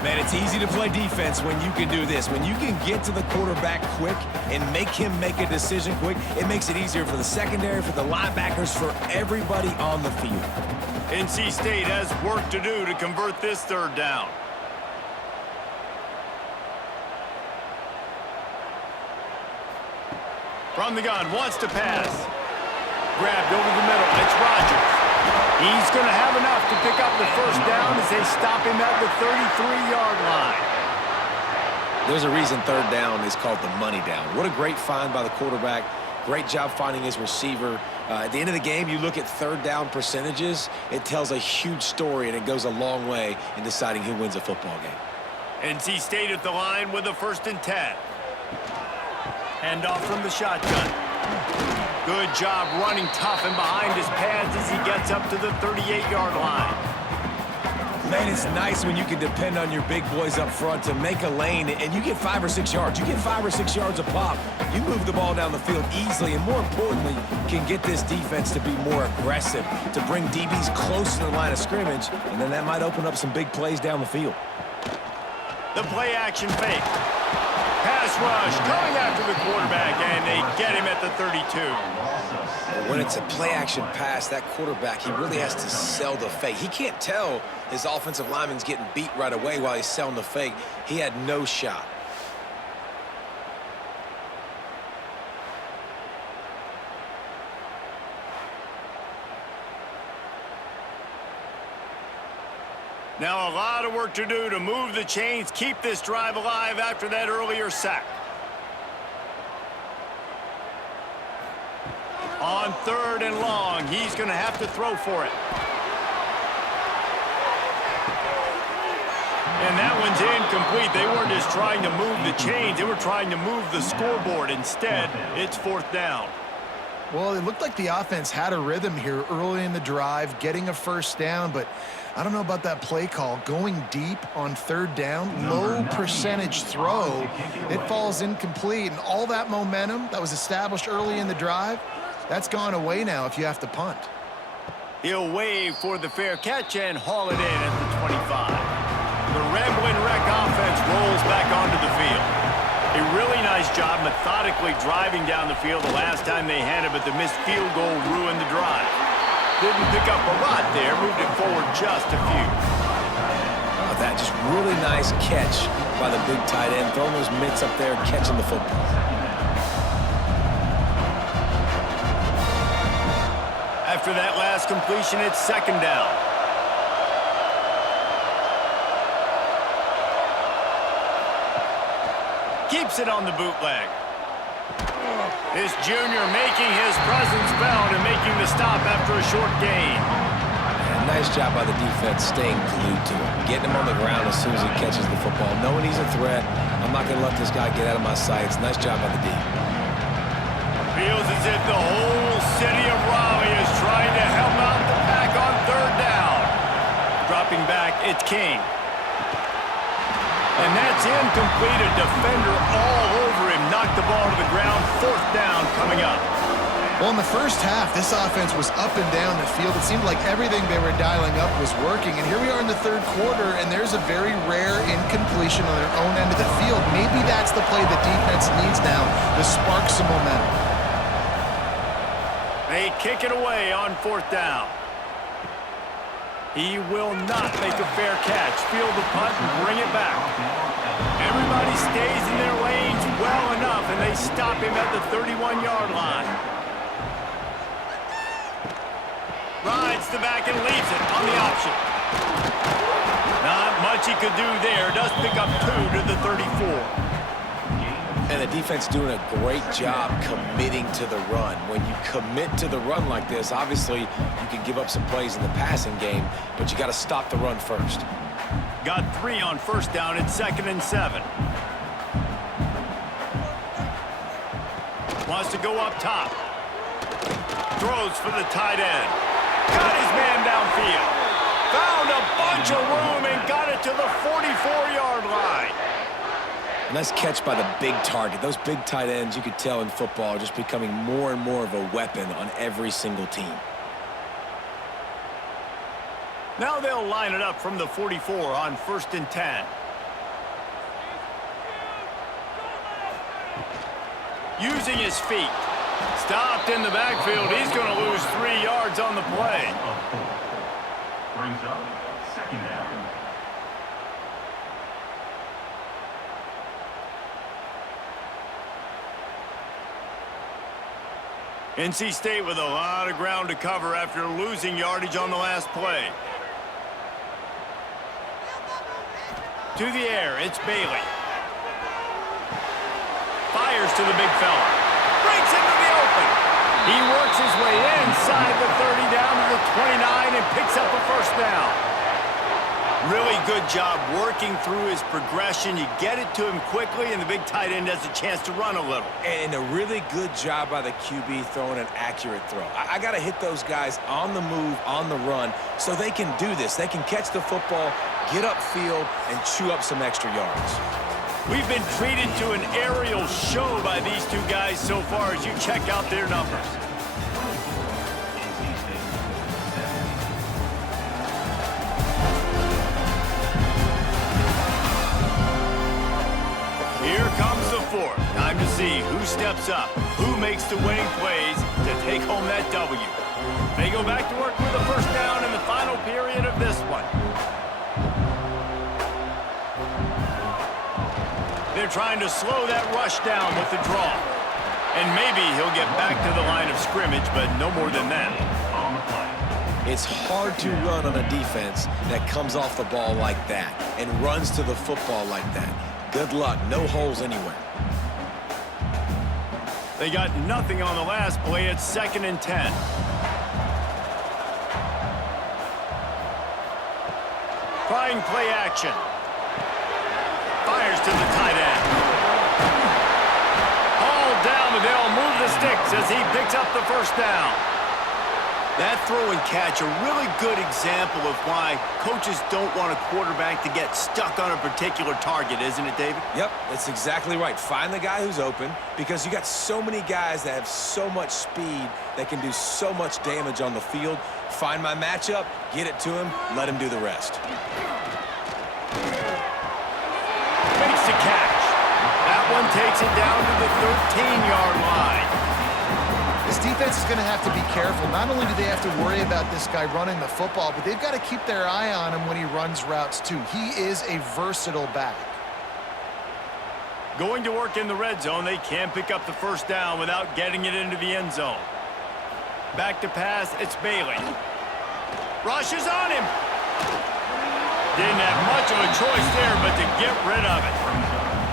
Man, it's easy to play defense when you can do this. When you can get to the quarterback quick and make him make a decision quick, it makes it easier for the secondary, for the linebackers, for everybody on the field. NC State has work to do to convert this third down. From the gun, wants to pass. Grabbed over the middle, it's Rodgers. He's going to have enough to pick up the first down as they stop him at the 33-yard line. There's a reason third down is called the money down. What a great find by the quarterback. Great job finding his receiver. At the end of the game, you look at third down percentages, it tells a huge story, and it goes a long way in deciding who wins a football game. NC State at the line with a 1st and 10. Hand off from the shotgun. Good job running tough and behind his pads as he gets up to the 38-yard line. Man, it's nice when you can depend on your big boys up front to make a lane, and you get 5 or 6 yards. You get 5 or 6 yards a pop. You move the ball down the field easily, and more importantly, can get this defense to be more aggressive, to bring DBs close to the line of scrimmage, and then that might open up some big plays down the field. The play action fake. Pass rush coming after the quarterback, and they get him at the 32. When it's a play-action pass, that quarterback, he really has to sell the fake. He can't tell his offensive lineman's getting beat right away while he's selling the fake. He had no shot. Now a lot of work to do to move the chains, keep this drive alive after that earlier sack. On 3rd and long, he's going to have to throw for it. And that one's incomplete. They weren't just trying to move the chains, they were trying to move the scoreboard. Instead, it's 4th down. Well, it looked like the offense had a rhythm here early in the drive, getting a first down, but I don't know about that play call. Going deep on 3rd down, low percentage throw, it falls incomplete, and all that momentum that was established early in the drive, that's gone away now if you have to punt. He'll wave for the fair catch and haul it in at the 25. The Ramblin' Wreck offense rolls back onto the field. A really nice job methodically driving down the field the last time they had it, but the missed field goal ruined the drive. Didn't pick up a lot there, moved it forward just a few. Oh, that just really nice catch by the big tight end, throwing those mitts up there, catching the football. After that last completion, it's 2nd down. Keeps it on the bootleg. This junior making his presence felt and making the stop after a short gain. And nice job by the defense staying glued to him, getting him on the ground as soon as he catches the football, knowing he's a threat. I'm not going to let this guy get out of my sights. Nice job by the D. Feels as if the whole city of Raleigh is trying to help out the pack on 3rd down. Dropping back, it's King. And that's incomplete. A defender all over him. Knocked the ball to the ground. 4th down coming up. Well, in the first half, this offense was up and down the field. It seemed like everything they were dialing up was working. And here we are in the 3rd quarter, and there's a very rare incompletion on their own end of the field. Maybe that's the play the defense needs now to spark some momentum. They kick it away on 4th down. He will not make a fair catch. Field the punt and bring it back. Everybody stays in their lanes well enough, and they stop him at the 31-yard line. Rides the back and leaves it on the option. Not much he could do there. Does pick up 2 to the 34. And the defense doing a great job committing to the run. When you commit to the run like this, obviously you can give up some plays in the passing game, but you got to stop the run first. Got 3 on 1st down. It's 2nd and 7. Wants to go up top. Throws for the tight end. Got his man downfield. Found a bunch of room and got it to the 44-yard line. Nice catch by the big target. Those big tight ends, you could tell in football, are just becoming more and more of a weapon on every single team. Now they'll line it up from the 44 on 1st and 10. Using his feet. Stopped in the backfield. He's going to lose 3 yards on the play. Brings up 2nd down. NC State with a lot of ground to cover after losing yardage on the last play. To the air, it's Bailey. Fires to the big fella. Breaks into the open. He works his way inside the 30 down to the 29 and picks up a 1st down. Really good job working through his progression. You get it to him quickly, and the big tight end has a chance to run a little. And a really good job by the QB throwing an accurate throw. I got to hit those guys on the move, on the run, so they can do this. They can catch the football, get upfield, and chew up some extra yards. We've been treated to an aerial show by these 2 guys so far as you check out their numbers. Here comes the 4th. Time to see who steps up, who makes the winning plays to take home that W. They go back to work with a 1st down in the final period of this one. They're trying to slow that rush down with the draw. And maybe he'll get back to the line of scrimmage, but no more than that. On the play, It's hard to run on a defense that comes off the ball like that and runs to the football like that. Good luck. No holes anywhere. They got nothing on the last play. It's 2nd and 10. Trying play action. Fires to the tight end. Hauled down, but they'll move the sticks as he picks up the first down. That throw and catch, a really good example of why coaches don't want a quarterback to get stuck on a particular target, isn't it, David? Yep, that's exactly right. Find the guy who's open, because you got so many guys that have so much speed that can do so much damage on the field. Find my matchup, get it to him, let him do the rest. Makes the catch. That one takes it down to the 13-yard line. This defense is going to have to be careful. Not only do they have to worry about this guy running the football, but they've got to keep their eye on him when he runs routes too. He is a versatile back. Going to work in the red zone, they can't pick up the first down without getting it into the end zone. Back to pass, it's Bailey. Rushes on him. Didn't have much of a choice there, but to get rid of it.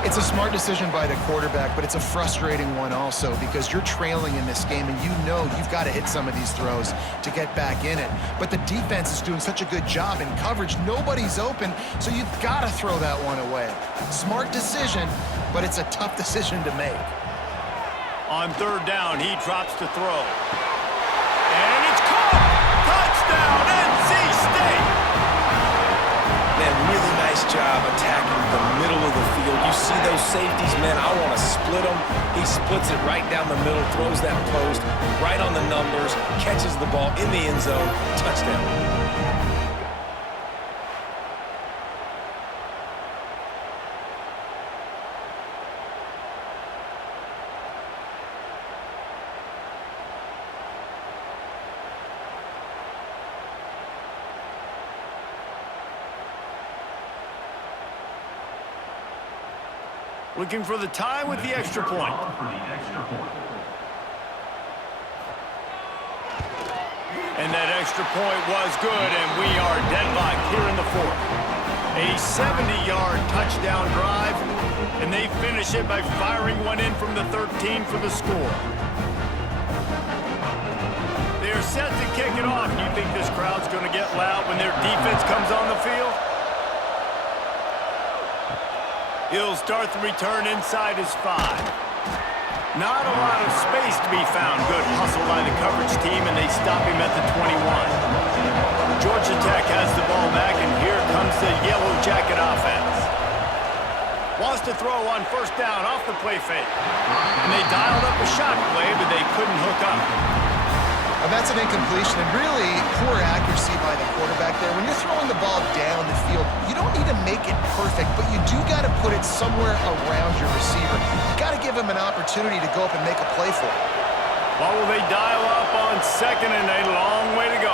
It's a smart decision by the quarterback, but it's a frustrating one also because you're trailing in this game and you know you've got to hit some of these throws to get back in it. But the defense is doing such a good job in coverage. Nobody's open, so you've got to throw that one away. Smart decision, but it's a tough decision to make. On 3rd down, he drops to throw. And it's caught! Touchdown, NC State! Man, really nice job attacking the middle of the field. You see those safeties, man, I want to split them. He splits it right down the middle, throws that post, right on the numbers, catches the ball in the end zone, touchdown. Looking for the tie with the extra point. And that extra point was good, and we are deadlocked here in the 4th. A 70-yard touchdown drive, and they finish it by firing one in from the 13 for the score. They are set to kick it off. Do you think this crowd's going to get loud when their defense comes on the field? He'll start the return inside his 5. Not a lot of space to be found. Good hustle by the coverage team, and they stop him at the 21. Georgia Tech has the ball back, and here comes the Yellow Jacket offense. Wants to throw on 1st down off the play fake. And they dialed up a shot play, but they couldn't hook up. And that's an incompletion and really poor accuracy by the quarterback there. When you're throwing the ball down the field, you don't need to make it perfect, but you do got to put it somewhere around your receiver. You got to give him an opportunity to go up and make a play for it. What will they dial up on 2nd and a long way to go?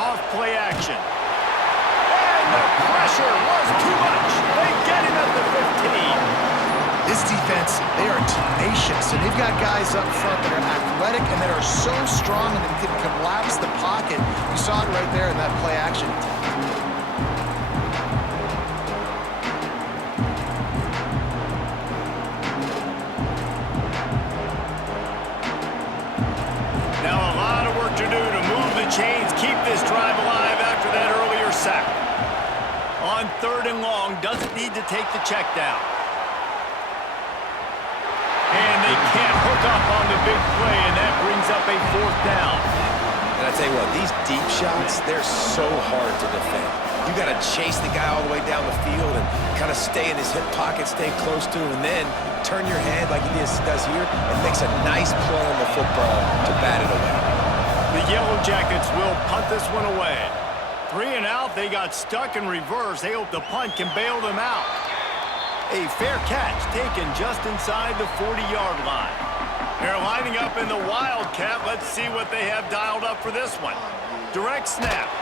Off play action. And the pressure was too much. They get him at the 15. This defense, they are tenacious, and they've got guys up front that are athletic and that are so strong and that can collapse the pocket. You saw it right there in that play action. Now a lot of work to do to move the chains, keep this drive alive after that earlier sack. On 3rd and long, doesn't need to take the check down. And they can't hook up on the big play, and that brings up a 4th down. And I tell you what, these deep shots, they're so hard to defend. You got to chase the guy all the way down the field and kind of stay in his hip pocket, stay close to him, and then turn your head like he does here and makes a nice play on the football to bat it away. The Yellow Jackets will punt this one away. 3 and out, they got stuck in reverse. They hope the punt can bail them out. A fair catch taken just inside the 40-yard line. They're lining up in the Wildcat. Let's see what they have dialed up for this one. Direct snap.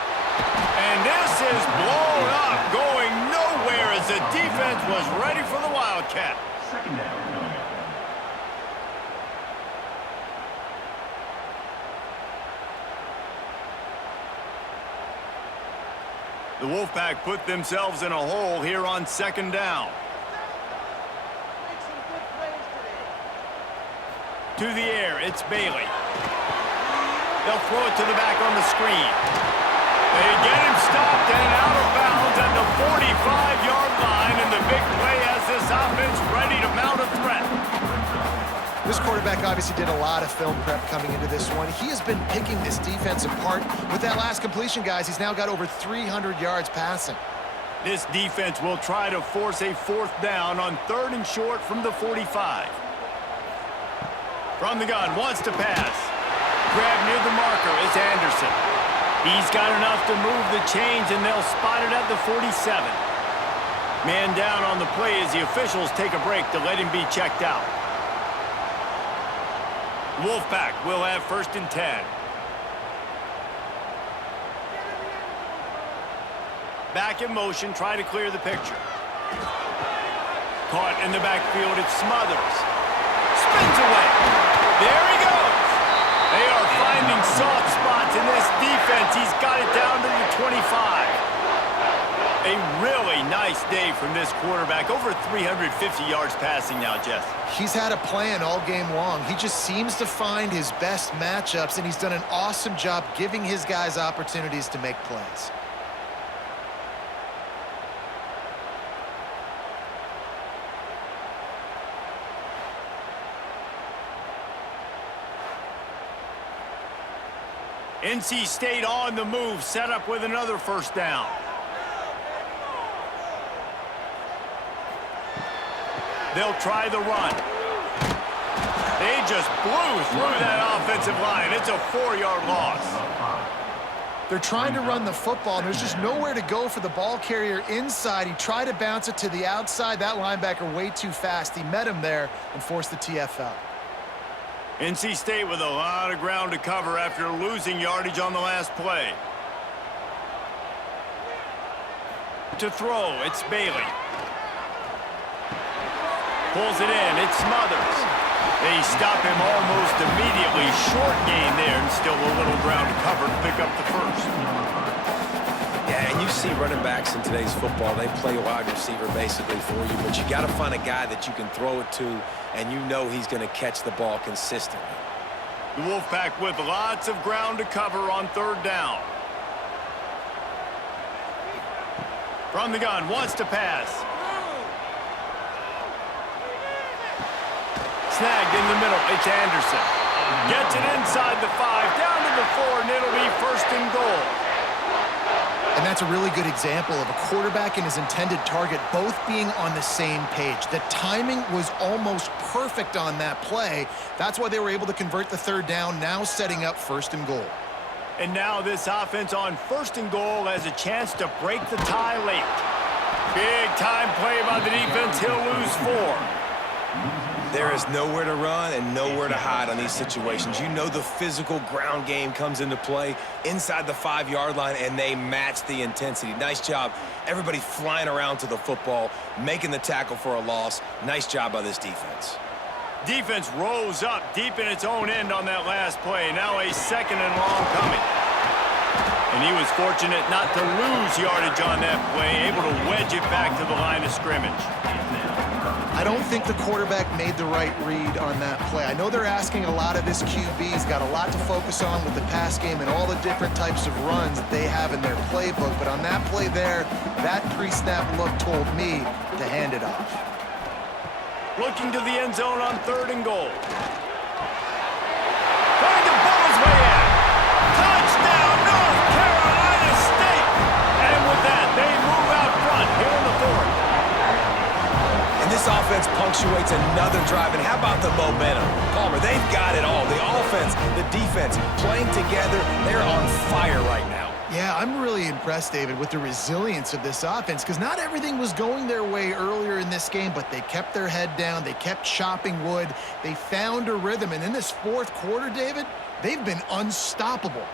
And this is blown up, going nowhere as the defense was ready for the Wildcat. 2nd down. The Wolfpack put themselves in a hole here on second down. To the air, it's Bailey. They'll throw it to the back on the screen. They get him stopped and out of bounds at the 45-yard line, and the big play has this offense ready to mount a threat. This quarterback obviously did a lot of film prep coming into this one. He has been picking this defense apart. With that last completion, guys, he's now got over 300 yards passing. This defense will try to force a fourth down on 3rd and short from the 45. From the gun, wants to pass. Grab near the marker is Anderson. He's got enough to move the chains, and they'll spot it at the 47. Man down on the play as the officials take a break to let him be checked out. Wolfpack will have 1st and 10. Back in motion, try to clear the picture. Caught in the backfield, it's Smothers. Spins away. There he goes. They are finding soft spots in this defense. He's got it down to the 25. A really nice day from this quarterback. Over 350 yards passing now, Jess. He's had a plan all game long. He just seems to find his best matchups, and he's done an awesome job giving his guys opportunities to make plays. NC State on the move, set up with another 1st down. They'll try the run. They just blew through that offensive line. It's a 4-yard loss. They're trying to run the football, and there's just nowhere to go for the ball carrier inside. He tried to bounce it to the outside. That linebacker way too fast. He met him there and forced the TFL. NC State with a lot of ground to cover after losing yardage on the last play. To throw, it's Bailey. Pulls it in, it's Smothers. They stop him almost immediately. Short gain there, and still a little ground to cover to pick up the 1st. Yeah, and you see running backs in today's football, they play wide receiver basically for you, but you got to find a guy that you can throw it to, and you know he's going to catch the ball consistently. The Wolfpack with lots of ground to cover on 3rd down. From the gun, wants to pass. Snagged in the middle, it's Anderson. Gets it inside the 5, down to the 4, and it'll be 1st and goal. And that's a really good example of a quarterback and his intended target both being on the same page. The timing was almost perfect on that play. That's why they were able to convert the 3rd down, now setting up 1st and goal. And now this offense on 1st and goal has a chance to break the tie late. Big time play by the defense. He'll lose 4. There is nowhere to run and nowhere to hide on these situations. You know the physical ground game comes into play inside the 5-yard line, and they match the intensity. Nice job. Everybody flying around to the football, making the tackle for a loss. Nice job by this defense. Defense rose up deep in its own end on that last play. Now a 2nd and long coming. And he was fortunate not to lose yardage on that play, able to wedge it back to the line of scrimmage. I don't think the quarterback made the right read on that play. I know they're asking a lot of this QB. He's got a lot to focus on with the pass game and all the different types of runs that they have in their playbook. But on that play there, that pre-snap look told me to hand it off. Looking to the end zone on 3rd and goal. Trying to ball his way in. Touchdown, North Carolina State! And with that, they move out front here in the 4th. And this offense punctuates another drive. And how about the momentum? Palmer, they've got it all. The offense, the defense, playing together. They're on fire right now. Yeah, I'm really impressed, David, with the resilience of this offense, because not everything was going their way earlier in this game, but they kept their head down. They kept chopping wood. They found a rhythm. And in this 4th quarter, David, they've been unstoppable.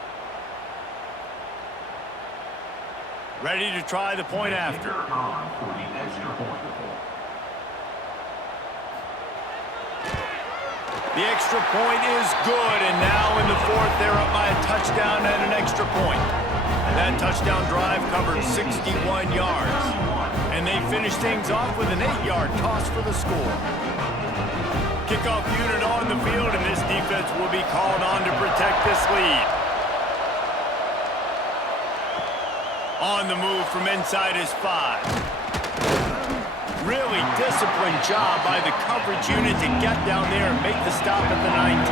Ready to try the point after. The extra point is good, and now in the 4th, they're up by a touchdown and an extra point. That touchdown drive covered 61 yards. And they finished things off with an 8-yard toss for the score. Kickoff unit on the field, and this defense will be called on to protect this lead. On the move from inside his 5. Really disciplined job by the coverage unit to get down there and make the stop at the 19.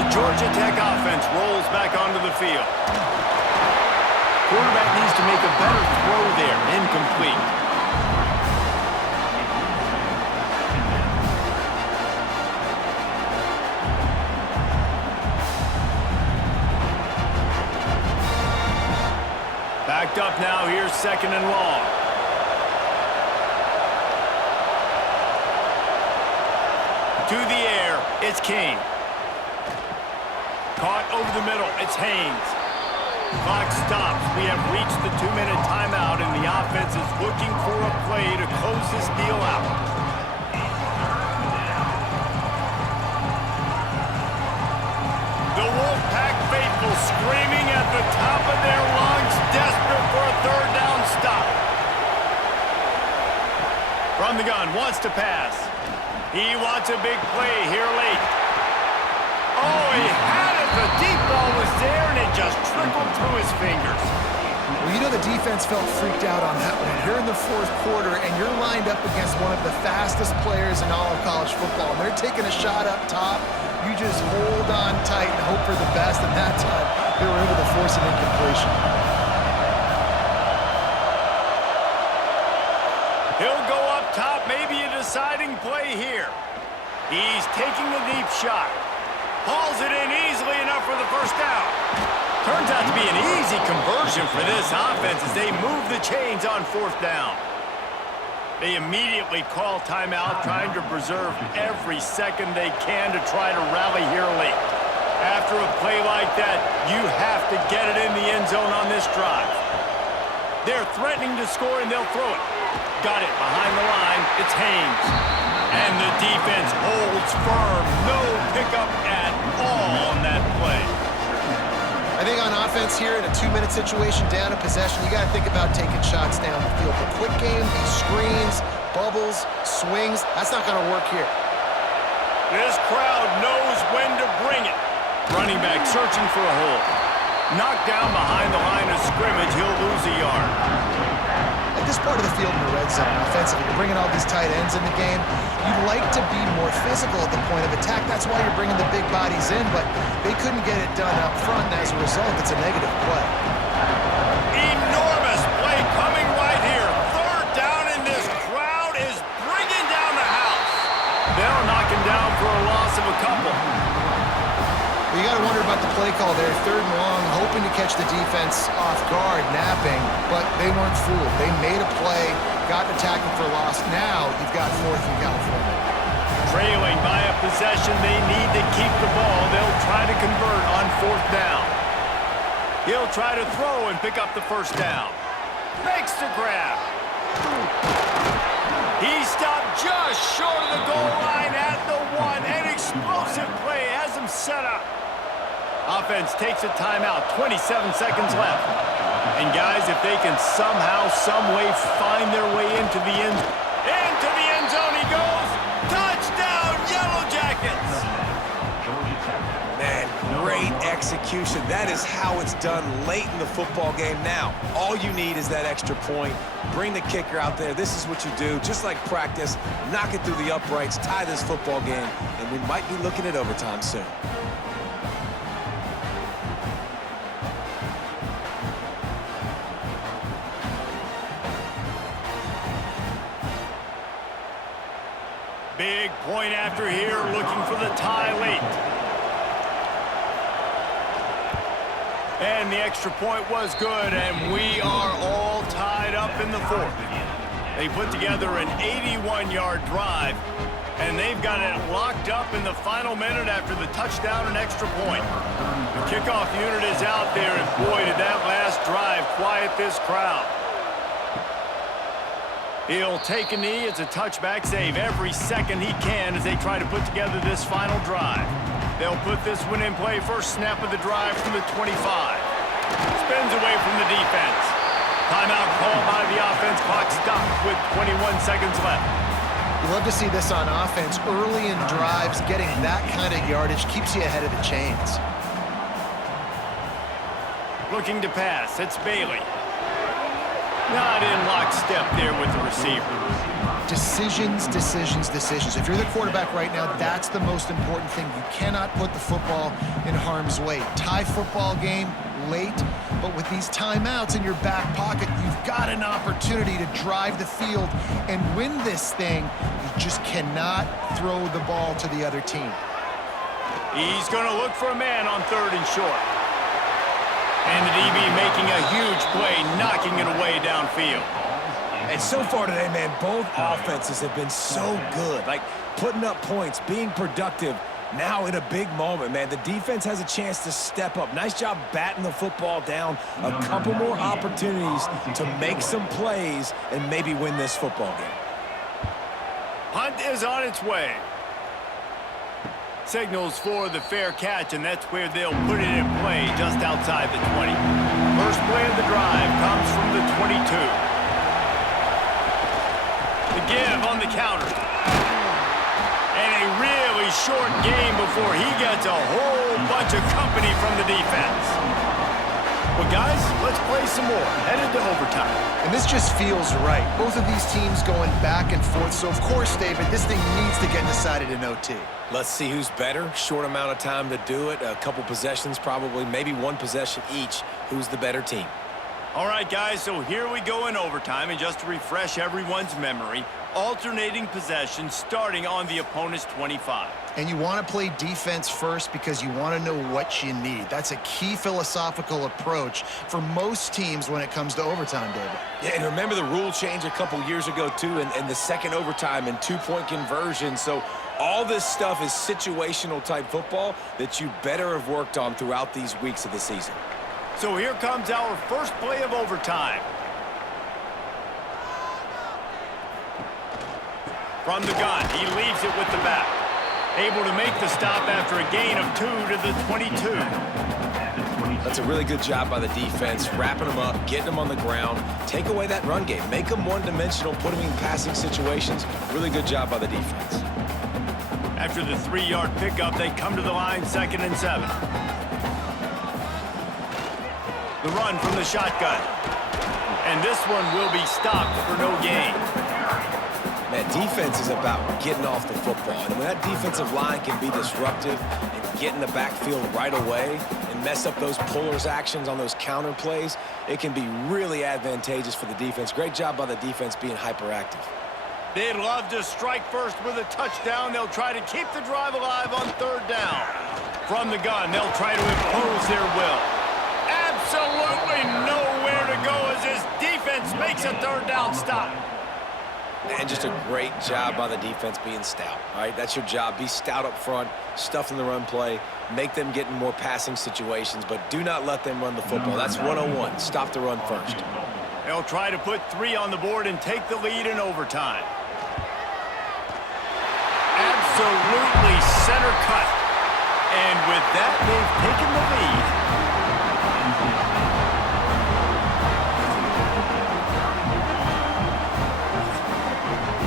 The Georgia Tech offense rolls back onto the field. Quarterback needs to make a better throw there. Incomplete. Backed up now. Here's 2nd and long. To the air. It's King. Caught over the middle. It's Haynes. Clock stops. We have reached the 2-minute timeout, and the offense is looking for a play to close this deal out. The Wolfpack faithful screaming at the top of their lungs, desperate for a 3rd down stop. From the gun, wants to pass. He wants a big play here late. Oh, he had it. The deep ball was there, and it just trickled through his fingers. Well, you know the defense felt freaked out on that one. You're in the 4th quarter, and you're lined up against one of the fastest players in all of college football. And they're taking a shot up top. You just hold on tight and hope for the best. And that time, they were able to force an incompletion. He'll go up top, maybe a deciding play here. He's taking the deep shot. Hauls it in easily enough for the 1st down. Turns out to be an easy conversion for this offense as they move the chains on 4th down. They immediately call timeout, trying to preserve every second they can to try to rally here late. After a play like that, you have to get it in the end zone on this drive. They're threatening to score, and they'll throw it. Got it behind the line. It's Haynes. And the defense holds firm. No pickup at all on that play. I think on offense here in a 2-minute situation, down a possession, you got to think about taking shots down the field. The quick game, these screens, bubbles, swings, that's not going to work here. This crowd knows when to bring it. Running back searching for a hole. Knocked down behind the line of scrimmage. He'll lose a yard. At this part of the field in the red zone, offensively, you're bringing all these tight ends in the game. You'd like to be more physical at the point of attack. That's why you're bringing the big bodies in, but they couldn't get it done up front, and as a result, it's a negative play. Enormous play coming right here. 3rd down, and this crowd is bringing down the house. They'll knock him down for a loss of a couple. You got to wonder about the play call there. 3rd and long, hoping to catch the defense off guard, napping, but they weren't fooled. They made a play, got the tackle for loss. Now you've got 4th and California. Trailing by a possession, they need to keep the ball. They'll try to convert on 4th down. He'll try to throw and pick up the 1st down. Makes the grab. He stopped just short of the goal line at the 1. An explosive play has him set up. Offense takes a timeout, 27 seconds left. And guys, if they can somehow, some way find their way into the end zone he goes. Touchdown, Yellow Jackets. Man, great execution. That is how it's done late in the football game. Now, all you need is that extra point. Bring the kicker out there. This is what you do. Just like practice, knock it through the uprights, tie this football game, and we might be looking at overtime soon. Big point after here, looking for the tie late. And the extra point was good, and we are all tied up in the 4th. They put together an 81-yard drive, and they've got it locked up in the final minute after the touchdown and extra point. The kickoff unit is out there, and boy, did that last drive quiet this crowd. He'll take a knee. It's a touchback save every second he can as they try to put together this final drive. They'll put this one in play. First snap of the drive from the 25. Spins away from the defense. Timeout called by the offense. Clock stopped with 21 seconds left. You love to see this on offense. Early in drives, getting that kind of yardage keeps you ahead of the chains. Looking to pass. It's Bailey. Not in lockstep there with the receiver. Decisions, decisions, decisions. If you're the quarterback right now, that's the most important thing. You cannot put the football in harm's way. Tie football game late, but with these timeouts in your back pocket, you've got an opportunity to drive the field and win this thing. You just cannot throw the ball to the other team. He's going to look for a man on 3rd and short. And the DB making a huge play, knocking it away downfield. And so far today, man, both offenses have been so good. Like, putting up points, being productive. Now in a big moment, man, the defense has a chance to step up. Nice job batting the football down. A couple more opportunities to make some plays and maybe win this football game. Hunt is on its way. Signals for the fair catch, and that's where they'll put it in play, just outside the 20. First play of the drive comes from the 22. The give on the counter. And a really short game before he gets a whole bunch of company from the defense. Well, guys, let's play some more. Headed to overtime. And this just feels right. Both of these teams going back and forth. So, of course, David, this thing needs to get decided in OT. Let's see who's better. Short amount of time to do it. A couple possessions probably, maybe one possession each. Who's the better team? All right, guys, so here we go in overtime. And just to refresh everyone's memory, alternating possessions starting on the opponent's 25. And you want to play defense first because you want to know what you need. That's a key philosophical approach for most teams when it comes to overtime, David. Yeah, and remember the rule change a couple years ago, too, and the second overtime and two-point conversion. So all this stuff is situational type football that you better have worked on throughout these weeks of the season. So here comes our first play of overtime. From the gun, he leaves it with the back. Able to make the stop after a gain of 2 to the 22. That's a really good job by the defense, wrapping them up, getting them on the ground, take away that run game, make them one-dimensional, put them in passing situations. Really good job by the defense. After the 3-yard pickup, they come to the line 2nd and 7. The run from the shotgun. And this one will be stopped for no gain. Man, defense is about getting off the football. And when that defensive line can be disruptive and get in the backfield right away and mess up those pullers actions on those counter plays, it can be really advantageous for the defense. Great job by the defense being hyperactive. They'd love to strike first with a touchdown. They'll try to keep the drive alive on 3rd down. From the gun, they'll try to impose their will. Absolutely nowhere to go as this defense makes a 3rd down stop. And just a great job by the defense being stout, all right? That's your job. Be stout up front, stuff in the run play, make them get in more passing situations, but do not let them run the football. That's 101. Stop the run first. They'll try to put 3 on the board and take the lead in overtime. Absolutely center cut. And with that, they've taken the lead.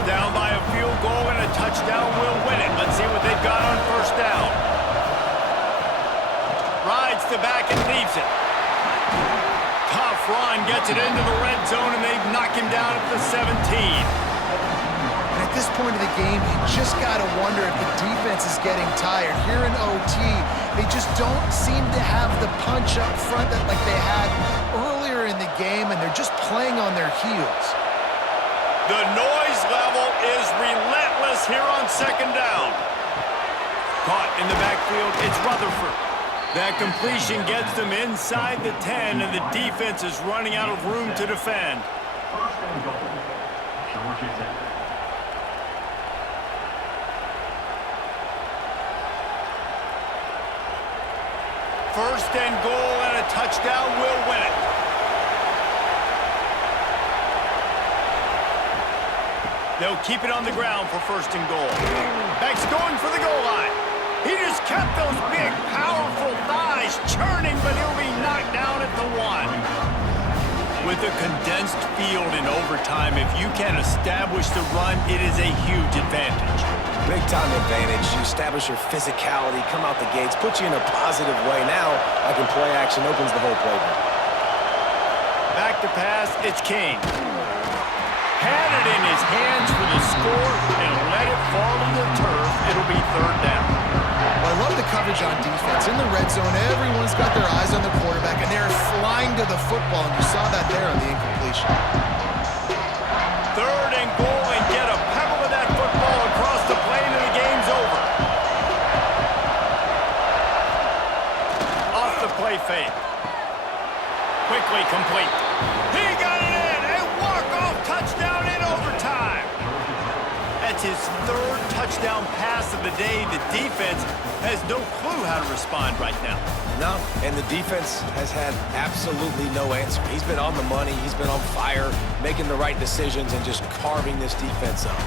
Down by a field goal and a touchdown will win it. Let's see what they've got on 1st down. Rides the back and leaves it. Tough run, gets it into the red zone, and they knock him down at the 17. And at this point of the game, you just got to wonder if the defense is getting tired. Here in OT, they just don't seem to have the punch up front that like they had earlier in the game, and they're just playing on their heels. The noise level is relentless here on 2nd down. Caught in the backfield, it's Rutherford. That completion gets them inside the 10, and the defense is running out of room to defend. 1st and goal. Georgia Tech. First and goal, and a touchdown will win it. They'll keep it on the ground for 1st and goal. Beck's going for the goal line. He just kept those big, powerful thighs churning, but he'll be knocked down at the 1. With a condensed field in overtime, if you can establish the run, it is a huge advantage. Big-time advantage. You establish your physicality, come out the gates, put you in a positive way. Now, like in play action, opens the whole playbook. Back to pass, it's King. Had it in his hands for the score and let it fall to the turf. It'll be 3rd down. Well, I love the coverage on defense. In the red zone, everyone's got their eyes on the quarterback, and they're flying to the football, and you saw that there on the incompletion. 3rd and goal, and get a pebble of that football across the plane, and the game's over. Off the play fake. Quickly complete. He got it in! A walk-off touchdown in overtime! That's his 3rd touchdown pass of the day. The defense has no clue how to respond right now. No, and the defense has had absolutely no answer. He's been on the money. He's been on fire, making the right decisions and just carving this defense up.